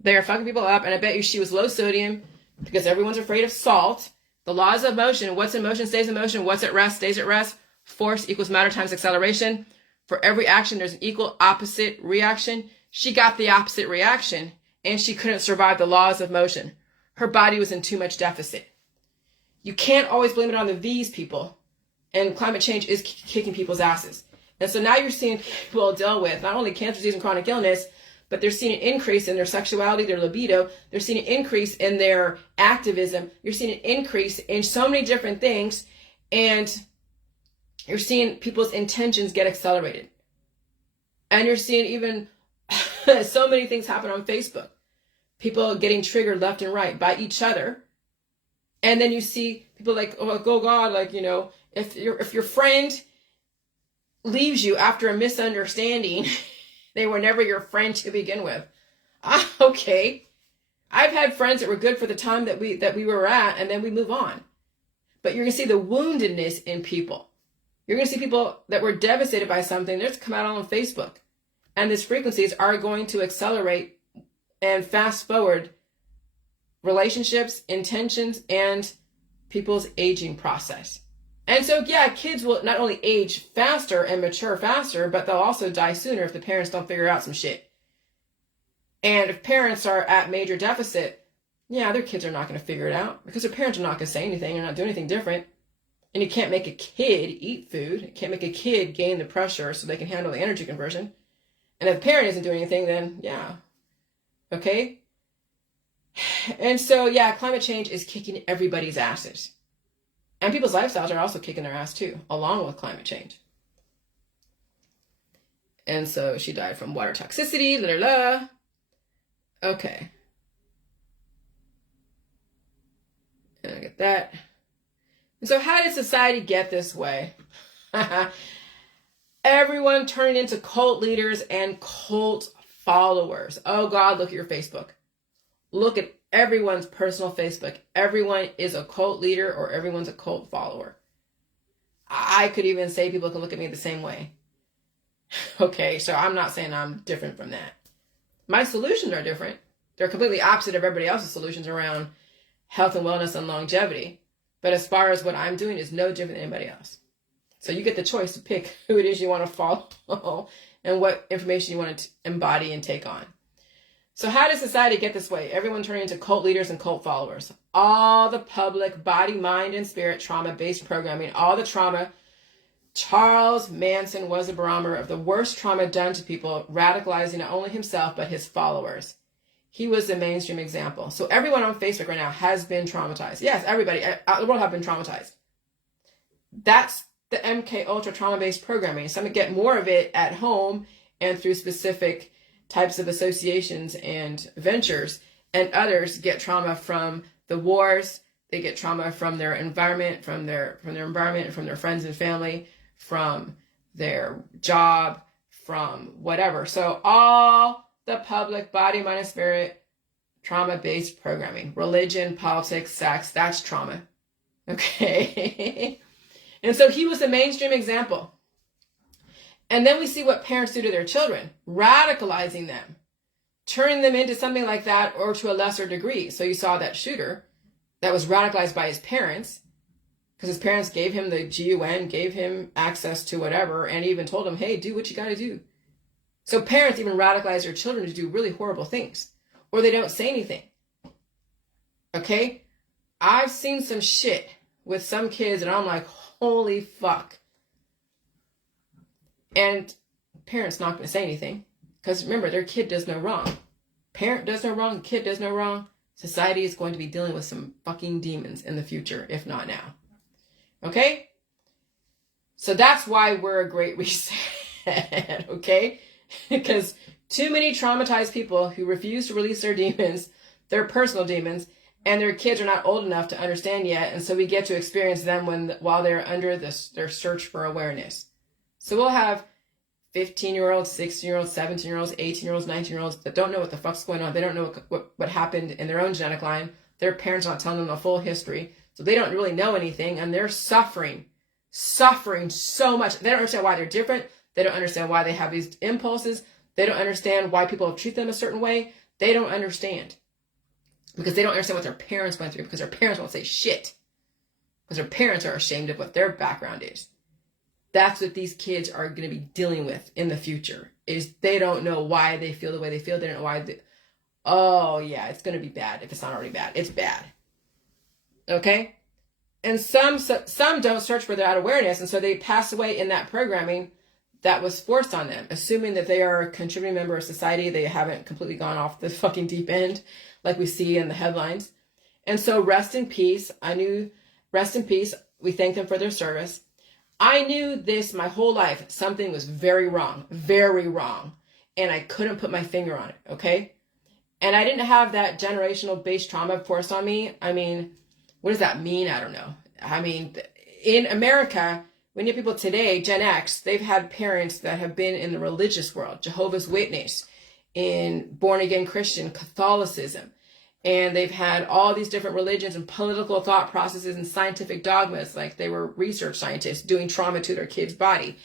they're fucking people up. And I bet you she was low sodium because everyone's afraid of salt. The laws of motion. What's in motion stays in motion. What's at rest stays at rest. Force equals matter times acceleration. For every action, there's an equal opposite reaction. She got the opposite reaction, and she couldn't survive the laws of motion. Her body was in too much deficit. You can't always blame it on the V's, people. And climate change is kicking people's asses. And so now you're seeing people deal with not only cancer, disease, and chronic illness, but they're seeing an increase in their sexuality, their libido. They're seeing an increase in their activism. You're seeing an increase in so many different things. And you're seeing people's intentions get accelerated. And you're seeing even so many things happen on Facebook. People getting triggered left and right by each other. And then you see people like, oh God, like, you know, if your friend leaves you after a misunderstanding, they were never your friend to begin with. Okay. I've had friends that were good for the time that we were at, and then we move on. but you're going to see the woundedness in people. You're going to see people that were devastated by something. They're just come out on Facebook. And these frequencies are going to accelerate and fast forward relationships, intentions, and people's aging process. And so, yeah, kids will not only age faster and mature faster, but they'll also die sooner if the parents don't figure out some shit. And if parents are at major deficit, yeah, their kids are not going to figure it out because their parents are not going to say anything or not do anything different. And you can't make a kid eat food. You can't make a kid gain the pressure so they can handle the energy conversion. And if the parent isn't doing anything, then yeah. Okay? And so, yeah, climate change is kicking everybody's asses. And people's lifestyles are also kicking their ass too, along with climate change. And so she died from water toxicity, la la la. Okay. And I get that. And so how did society get this way? Everyone turning into cult leaders and cult followers. Oh God, look at your Facebook. Look at everyone's personal Facebook. Everyone is a cult leader or everyone's a cult follower. I could even say people can look at me the same way. Okay, so I'm not saying I'm different from that. My solutions are different. They're completely opposite of everybody else's solutions around health and wellness and longevity. But as far as what I'm doing is no different than anybody else. So you get the choice to pick who it is you want to follow and what information you want to embody and take on. So how does society get this way? Everyone turning into cult leaders and cult followers. All the public body, mind, and spirit trauma-based programming, all the trauma. Charles Manson was a barometer of the worst trauma done to people, radicalizing not only himself, but his followers. He was the mainstream example. So everyone on Facebook right now has been traumatized. Yes, everybody out the world have been traumatized. That's the MK Ultra trauma-based programming. Some get more of it at home and through specific types of associations and ventures, and others get trauma from the wars. They get trauma from their environment, from their environment, from their friends and family, from their job, from whatever. So all the public body, mind, and spirit trauma-based programming, religion, politics, sex, that's trauma. Okay. And so he was the mainstream example. And then we see what parents do to their children, radicalizing them, turning them into something like that or to a lesser degree. So you saw that shooter that was radicalized by his parents because his parents gave him the GUN, gave him access to whatever, and even told him, hey, do what you got to do. So parents even radicalize their children to do really horrible things, or they don't say anything. Okay? I've seen some shit with some kids and I'm like, holy fuck. And parents not going to say anything because remember, their kid does no wrong. Parent does no wrong, kid does no wrong. Society is going to be dealing with some fucking demons in the future, if not now. Okay? So that's why we're a great reset, okay? Because too many traumatized people who refuse to release their demons, their personal demons, and their kids are not old enough to understand yet, and so we get to experience them while they're under their search for awareness. So we'll have 15-year-olds, 16-year-olds, 17-year-olds, 18-year-olds, 19-year-olds that don't know what the fuck's going on. They don't know what happened in their own genetic line. Their parents are not telling them the full history. So they don't really know anything, and they're suffering so much. They don't understand why they're different. They don't understand why they have these impulses. They don't understand why people treat them a certain way. They don't understand. Because they don't understand what their parents went through, because their parents won't say shit. Because their parents are ashamed of what their background is. That's what these kids are going to be dealing with in the future, is they don't know why they feel the way they feel. They don't know why oh yeah, it's going to be bad. If it's not already bad, it's bad. Okay? And some don't search for that awareness, and so they pass away in that programming that was forced on them, assuming that they are a contributing member of society. They haven't completely gone off the fucking deep end like we see in the headlines. And so rest in peace. Rest in peace. We thank them for their service. I knew this my whole life. Something was very wrong, and I couldn't put my finger on it, okay? And I didn't have that generational based trauma forced on me. I mean, what does that mean? I don't know. I mean, in America, when you have people today, Gen X, they've had parents that have been in the religious world, Jehovah's Witness, in born-again Christian, Catholicism. And they've had all these different religions and political thought processes and scientific dogmas, like they were research scientists doing trauma to their kid's body.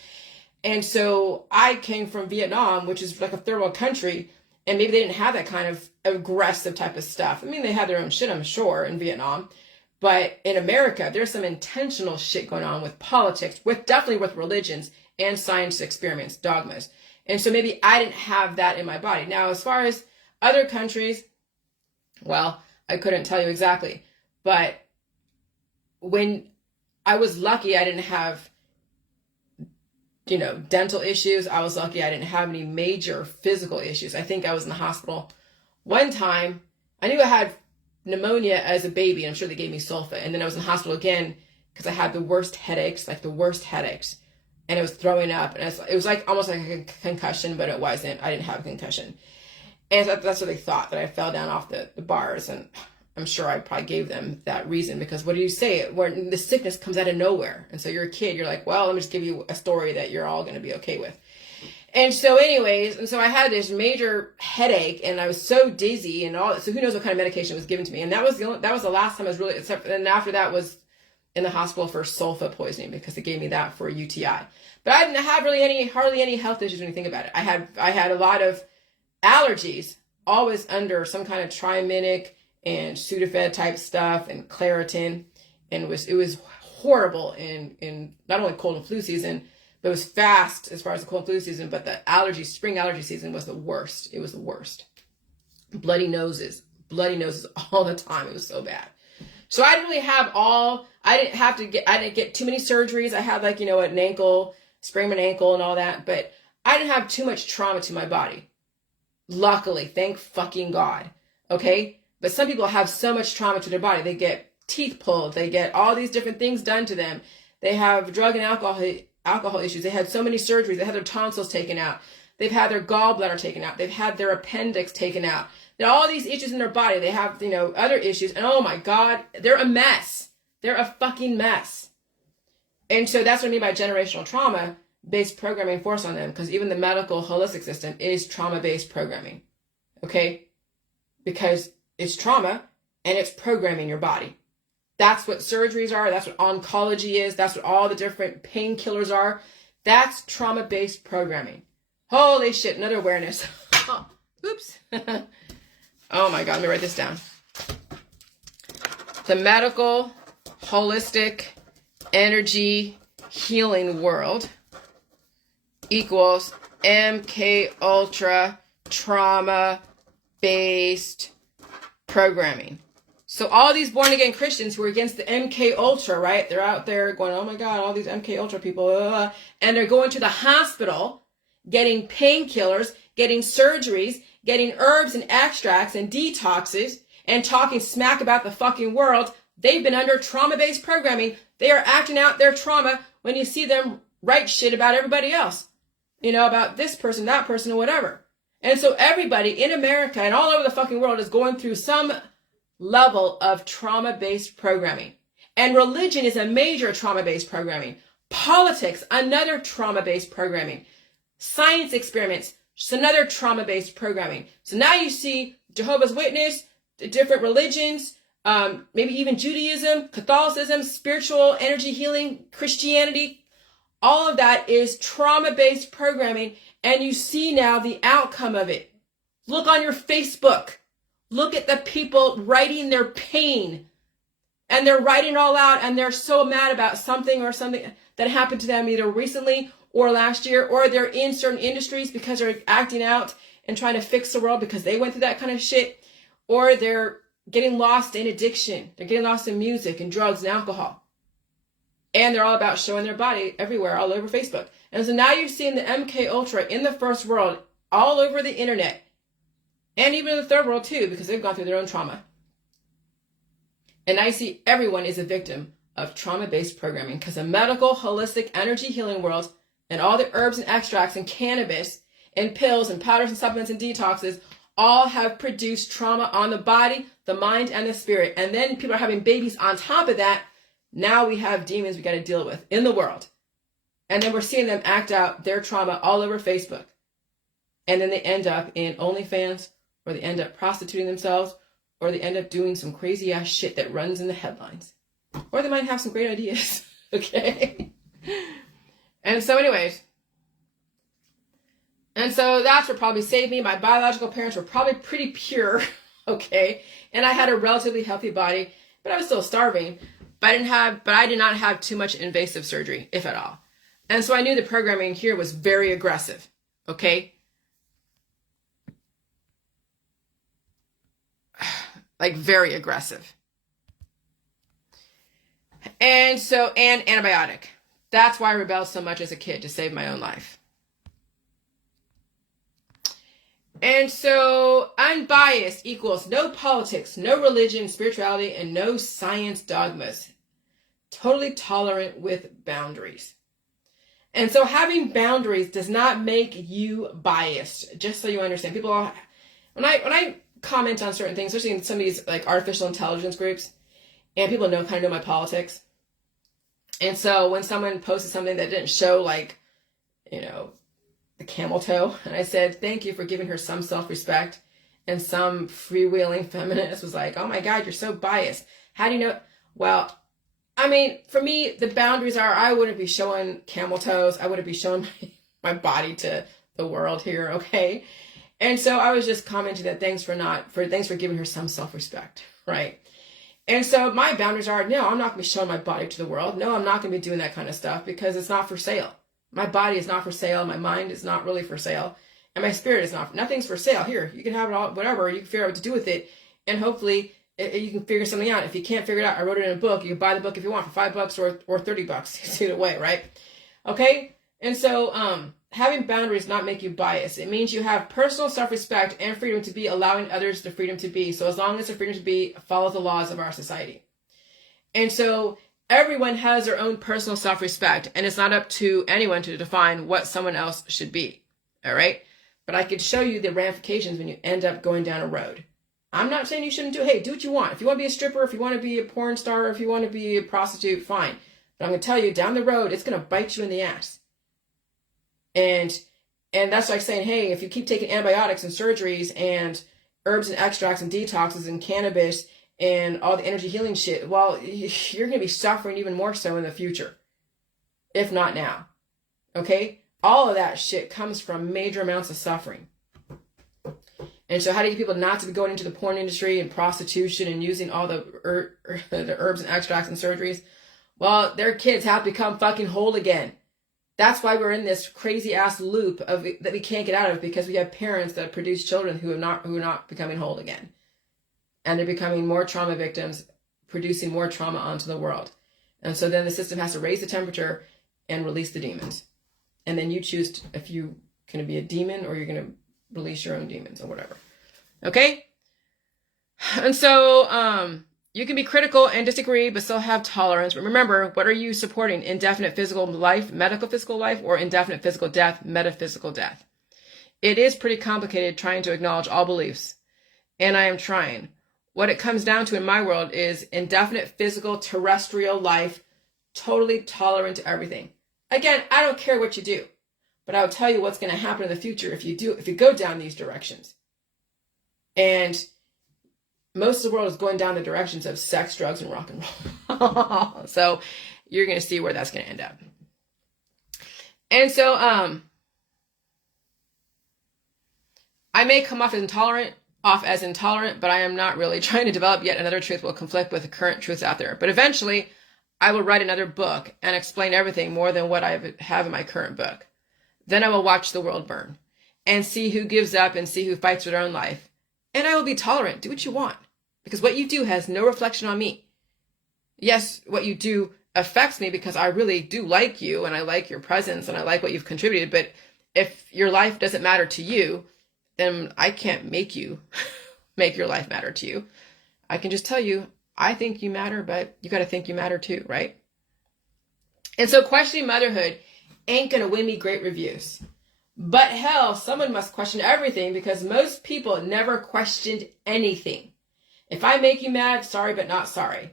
And so I came from Vietnam, which is like a third world country, and maybe they didn't have that kind of aggressive type of stuff. I mean, they had their own shit, I'm sure, in Vietnam. But in America, there's some intentional shit going on with politics, definitely with religions and science experiments, dogmas. And so maybe I didn't have that in my body. Now, as far as other countries, well, I couldn't tell you exactly. But when I was lucky, I didn't have, dental issues. I was lucky I didn't have any major physical issues. I think I was in the hospital one time. I knew I had pneumonia as a baby, and I'm sure they gave me sulfa. And then I was in the hospital again because I had the worst headaches. And it was throwing up. And it was like almost like a concussion, but it wasn't. I didn't have a concussion. And so that's what they thought, that I fell down off the bars. And I'm sure I probably gave them that reason, because what do you say when the sickness comes out of nowhere? And so you're a kid, you're like, well, let me just give you a story that you're all going to be okay with. And so anyways, I had this major headache, and I was so dizzy and all. So who knows what kind of medication was given to me. And that was the last time I was really, and after that was in the hospital for sulfa poisoning, because they gave me that for a UTI. But I didn't have really hardly any health issues when you think about it. I had a lot of allergies, always under some kind of Triminic and Sudafed type stuff and Claritin. And it was horrible in not only cold and flu season, but it was fast as far as the cold and flu season. But the spring allergy season was the worst. It was the worst. Bloody noses all the time. It was so bad. So I didn't really I didn't get too many surgeries. I had an ankle, sprained my ankle and all that, but I didn't have too much trauma to my body. Luckily, thank fucking God. Okay? But some people have so much trauma to their body. They get teeth pulled. They get all these different things done to them. They have drug and alcohol issues. They had so many surgeries. They had their tonsils taken out. They've had their gallbladder taken out. They've had their appendix taken out. There are all these issues in their body. They have, other issues. And oh my God, they're a mess. They're a fucking mess. And so that's what I mean by generational trauma-based programming forced on them, because even the medical holistic system is trauma-based programming. Okay? Because it's trauma and it's programming your body. That's what surgeries are. That's what oncology is. That's what all the different painkillers are. That's trauma-based programming. Holy shit, another awareness. Oops. Oh my God, let me write this down. The medical, holistic, energy, healing world equals MK Ultra trauma-based programming. So all these born again Christians who are against the MK Ultra, right? They're out there going, oh my God, all these MK Ultra people, and they're going to the hospital, getting painkillers, getting surgeries, getting herbs and extracts and detoxes, and talking smack about the fucking world. They've been under trauma-based programming. They are acting out their trauma when you see them write shit about everybody else, about this person, that person, or whatever. And so everybody in America and all over the fucking world is going through some level of trauma-based programming. And religion is a major trauma-based programming. Politics, another trauma-based programming. Science experiments, just another trauma-based programming. So now you see Jehovah's Witness, the different religions, maybe even Judaism, Catholicism, spiritual energy healing, Christianity. All of that is trauma-based programming. And you see now the outcome of it. Look on your Facebook. Look at the people writing their pain. And they're writing it all out, and they're so mad about something that happened to them either recently or last year, or they're in certain industries because they're acting out and trying to fix the world because they went through that kind of shit, or they're getting lost in addiction. They're getting lost in music and drugs and alcohol. And they're all about showing their body everywhere, all over Facebook. And so now you're seeing the MK Ultra in the first world, all over the internet, and even in the third world too, because they've gone through their own trauma. And I see everyone is a victim of trauma-based programming, because the medical, holistic, energy healing world and all the herbs and extracts and cannabis and pills and powders and supplements and detoxes all have produced trauma on the body, the mind, and the spirit. And then people are having babies on top of that. Now we have demons we got to deal with in the world. And then we're seeing them act out their trauma all over Facebook. And then they end up in OnlyFans, or they end up prostituting themselves, or they end up doing some crazy ass shit that runs in the headlines. Or they might have some great ideas. Okay? And so anyways, and so that's what probably saved me. My biological parents were probably pretty pure, okay? And I had a relatively healthy body, but I was still starving. But I did not have too much invasive surgery, if at all. And so I knew the programming here was very aggressive, okay? Like very aggressive. And antibiotic. That's why I rebelled so much as a kid, to save my own life. And so unbiased equals no politics, no religion, spirituality, and no science dogmas. Totally tolerant with boundaries. And so having boundaries does not make you biased, just so you understand. People, when I comment on certain things, especially in some of these like artificial intelligence groups, and people kind of know my politics. And so when someone posted something that didn't show like, the camel toe, and I said, thank you for giving her some self-respect, and some freewheeling feminist was like, oh my God, you're so biased. How do you know? Well, I mean, for me, the boundaries are, I wouldn't be showing camel toes. I wouldn't be showing my body to the world here, okay? And so I was just commenting that thanks for giving her some self-respect, right? And so my boundaries are, no, I'm not going to be showing my body to the world. No, I'm not going to be doing that kind of stuff because it's not for sale. My body is not for sale. My mind is not really for sale. And my spirit is not. Nothing's for sale. Here, you can have it all, whatever. You can figure out what to do with it. And hopefully you can figure something out. If you can't figure it out, I wrote it in a book. You can buy the book if you want for $5 or $30. It's either way, right? Okay? And so having boundaries not make you biased. It means you have personal self-respect and freedom to be, allowing others the freedom to be. So as long as the freedom to be follows the laws of our society. And so everyone has their own personal self-respect, and it's not up to anyone to define what someone else should be. All right? But I could show you the ramifications when you end up going down a road. I'm not saying you shouldn't do it. Hey, do what you want. If you want to be a stripper, if you want to be a porn star, if you want to be a prostitute, fine. But I'm going to tell you, down the road, it's going to bite you in the ass. And that's like saying, hey, if you keep taking antibiotics and surgeries and herbs and extracts and detoxes and cannabis and all the energy healing shit, well, you're going to be suffering even more so in the future, if not now. Okay? All of that shit comes from major amounts of suffering. And so how do you get people not to be going into the porn industry and prostitution and using all the herbs and extracts and surgeries? Well, their kids have to become fucking whole again. That's why we're in this crazy ass loop that we can't get out of, because we have parents that produce children who are not becoming whole again. And they're becoming more trauma victims, producing more trauma onto the world. And so then the system has to raise the temperature and release the demons. And then you choose if you're going to be a demon or you're going to release your own demons or whatever. Okay? And so you can be critical and disagree, but still have tolerance. But remember, what are you supporting? Indefinite physical life, medical physical life, or indefinite physical death, metaphysical death? It is pretty complicated trying to acknowledge all beliefs. And I am trying. What it comes down to in my world is indefinite physical terrestrial life, totally tolerant to everything. Again, I don't care what you do, but I'll tell you what's going to happen in the future if you go down these directions. And most of the world is going down the directions of sex, drugs, and rock and roll. So you're going to see where that's going to end up. And so I may come off as intolerant, but I am not really trying to develop yet another truth will conflict with the current truths out there. But eventually, I will write another book and explain everything more than what I have in my current book. Then I will watch the world burn and see who gives up and see who fights for their own life. And I will be tolerant. Do what you want. Because what you do has no reflection on me. Yes, what you do affects me because I really do like you and I like your presence and I like what you've contributed. But if your life doesn't matter to you, then I can't make you make your life matter to you. I can just tell you, I think you matter, but you got to think you matter too, right? And so questioning motherhood ain't going to win me great reviews. But hell, someone must question everything because most people never questioned anything. If I make you mad, sorry, but not sorry.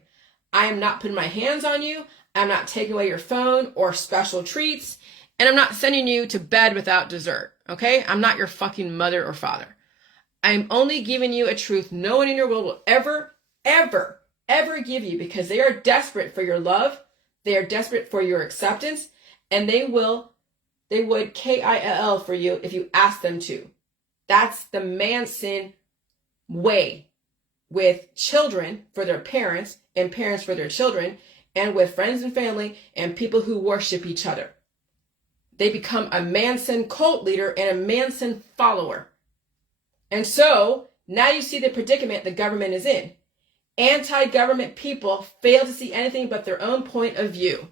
I am not putting my hands on you. I'm not taking away your phone or special treats. And I'm not sending you to bed without dessert, okay? I'm not your fucking mother or father. I'm only giving you a truth no one in your world will ever, ever, ever give you, because they are desperate for your love. They are desperate for your acceptance, and they would kill for you if you ask them to. That's the Manson way, with children for their parents and parents for their children, and with friends and family and people who worship each other. They become a Manson cult leader and a Manson follower. And so now you see the predicament the government is in. Anti-government people fail to see anything but their own point of view.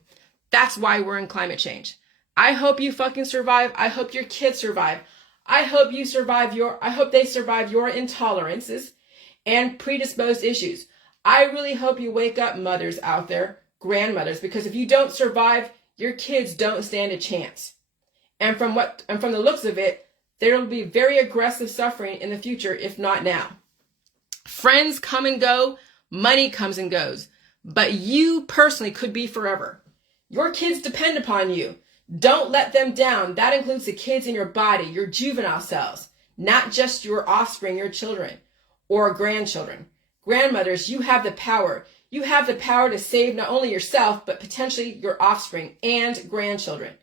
That's why we're in climate change. I hope you fucking survive. I hope your kids survive. I hope they survive your intolerances and predisposed issues. I really hope you wake up, mothers out there, grandmothers, because if you don't survive, your kids don't stand a chance. And from the looks of it, there will be very aggressive suffering in the future, if not now. Friends come and go, money comes and goes, but you personally could be forever. Your kids depend upon you. Don't let them down. That includes the kids in your body, your juvenile cells, not just your offspring, your children or grandchildren. Grandmothers, you have the power. You have the power to save not only yourself, but potentially your offspring and grandchildren.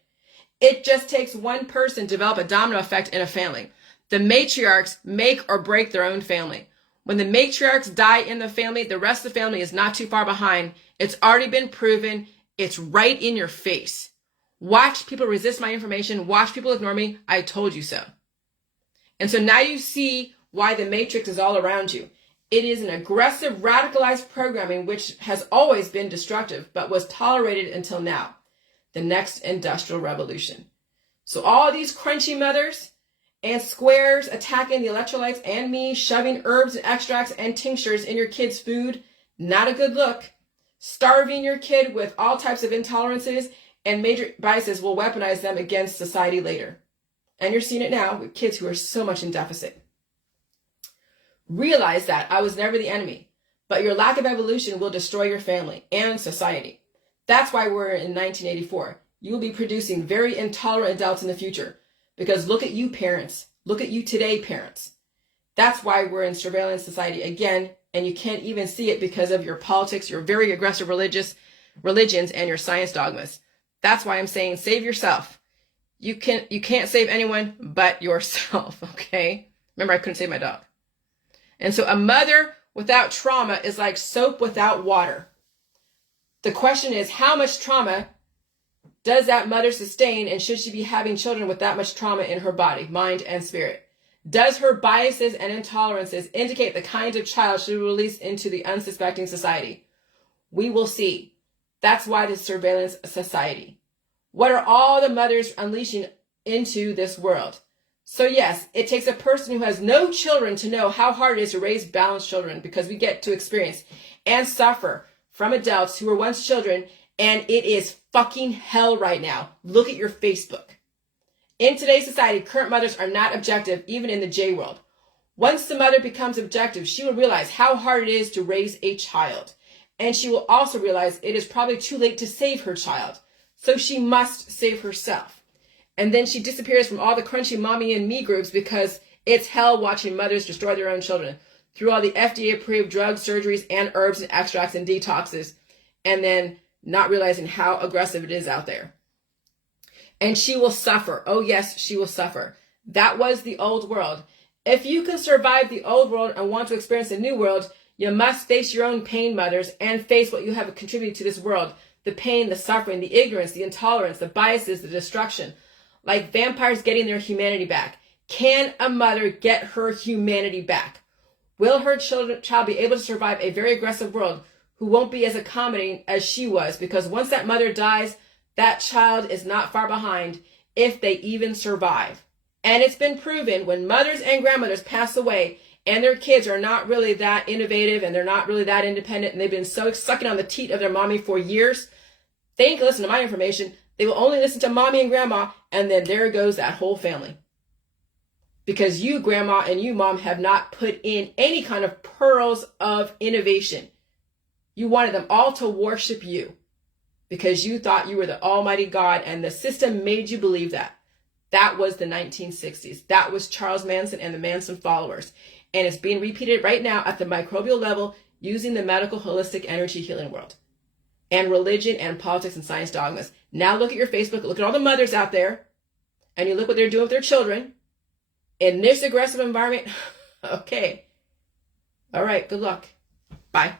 It just takes one person to develop a domino effect in a family. The matriarchs make or break their own family. When the matriarchs die in the family, the rest of the family is not too far behind. It's already been proven. It's right in your face. Watch people resist my information. Watch people ignore me. I told you so. And so now you see why the matrix is all around you. It is an aggressive, radicalized programming which has always been destructive, but was tolerated until now. The next industrial revolution. So all these crunchy mothers and squares attacking the electrolytes and me, shoving herbs and extracts and tinctures in your kids' food, not a good look. Starving your kid with all types of intolerances and major biases will weaponize them against society later. And you're seeing it now with kids who are so much in deficit. Realize that I was never the enemy, but your lack of evolution will destroy your family and society. That's why we're in 1984. You will be producing very intolerant adults in the future, because look at you parents. Look at you today, parents. That's why we're in surveillance society again, and you can't even see it because of your politics, your very aggressive religions, and your science dogmas. That's why I'm saying save yourself. You can't save anyone but yourself, okay? Remember, I couldn't save my dog. And so a mother without trauma is like soap without water. The question is, how much trauma does that mother sustain, and should she be having children with that much trauma in her body, mind, and spirit? Does her biases and intolerances indicate the kind of child she will release into the unsuspecting society? We will see. That's why this surveillance society. What are all the mothers unleashing into this world? So yes, it takes a person who has no children to know how hard it is to raise balanced children, because we get to experience and suffer from adults who were once children, and it is fucking hell right now. Look at your Facebook. In today's society, current mothers are not objective, even in the J world. Once the mother becomes objective, she will realize how hard it is to raise a child. And she will also realize it is probably too late to save her child. So she must save herself. And then she disappears from all the crunchy mommy and me groups, because it's hell watching mothers destroy their own children through all the FDA-approved drugs, surgeries, and herbs and extracts and detoxes, and then not realizing how aggressive it is out there. And she will suffer. Oh yes, she will suffer. That was the old world. If you can survive the old world and want to experience the new world, you must face your own pain, mothers, and face what you have contributed to this world. The pain, the suffering, the ignorance, the intolerance, the biases, the destruction. Like vampires getting their humanity back. Can a mother get her humanity back? Will her child be able to survive a very aggressive world who won't be as accommodating as she was? Because once that mother dies, that child is not far behind, if they even survive. And it's been proven when mothers and grandmothers pass away and their kids are not really that innovative and they're not really that independent, and they've been so sucking on the teat of their mommy for years, they ain't gonna listen to my information. They will only listen to mommy and grandma, and then there goes that whole family. Because you, grandma, and you, mom, have not put in any kind of pearls of innovation. You wanted them all to worship you because you thought you were the almighty God, and the system made you believe that. That was the 1960s. That was Charles Manson and the Manson followers. And it's being repeated right now at the microbial level using the medical holistic energy healing world and religion and politics and science dogmas. Now look at your Facebook, look at all the mothers out there, and you look what they're doing with their children in this aggressive environment. Okay. All right. Good luck. Bye.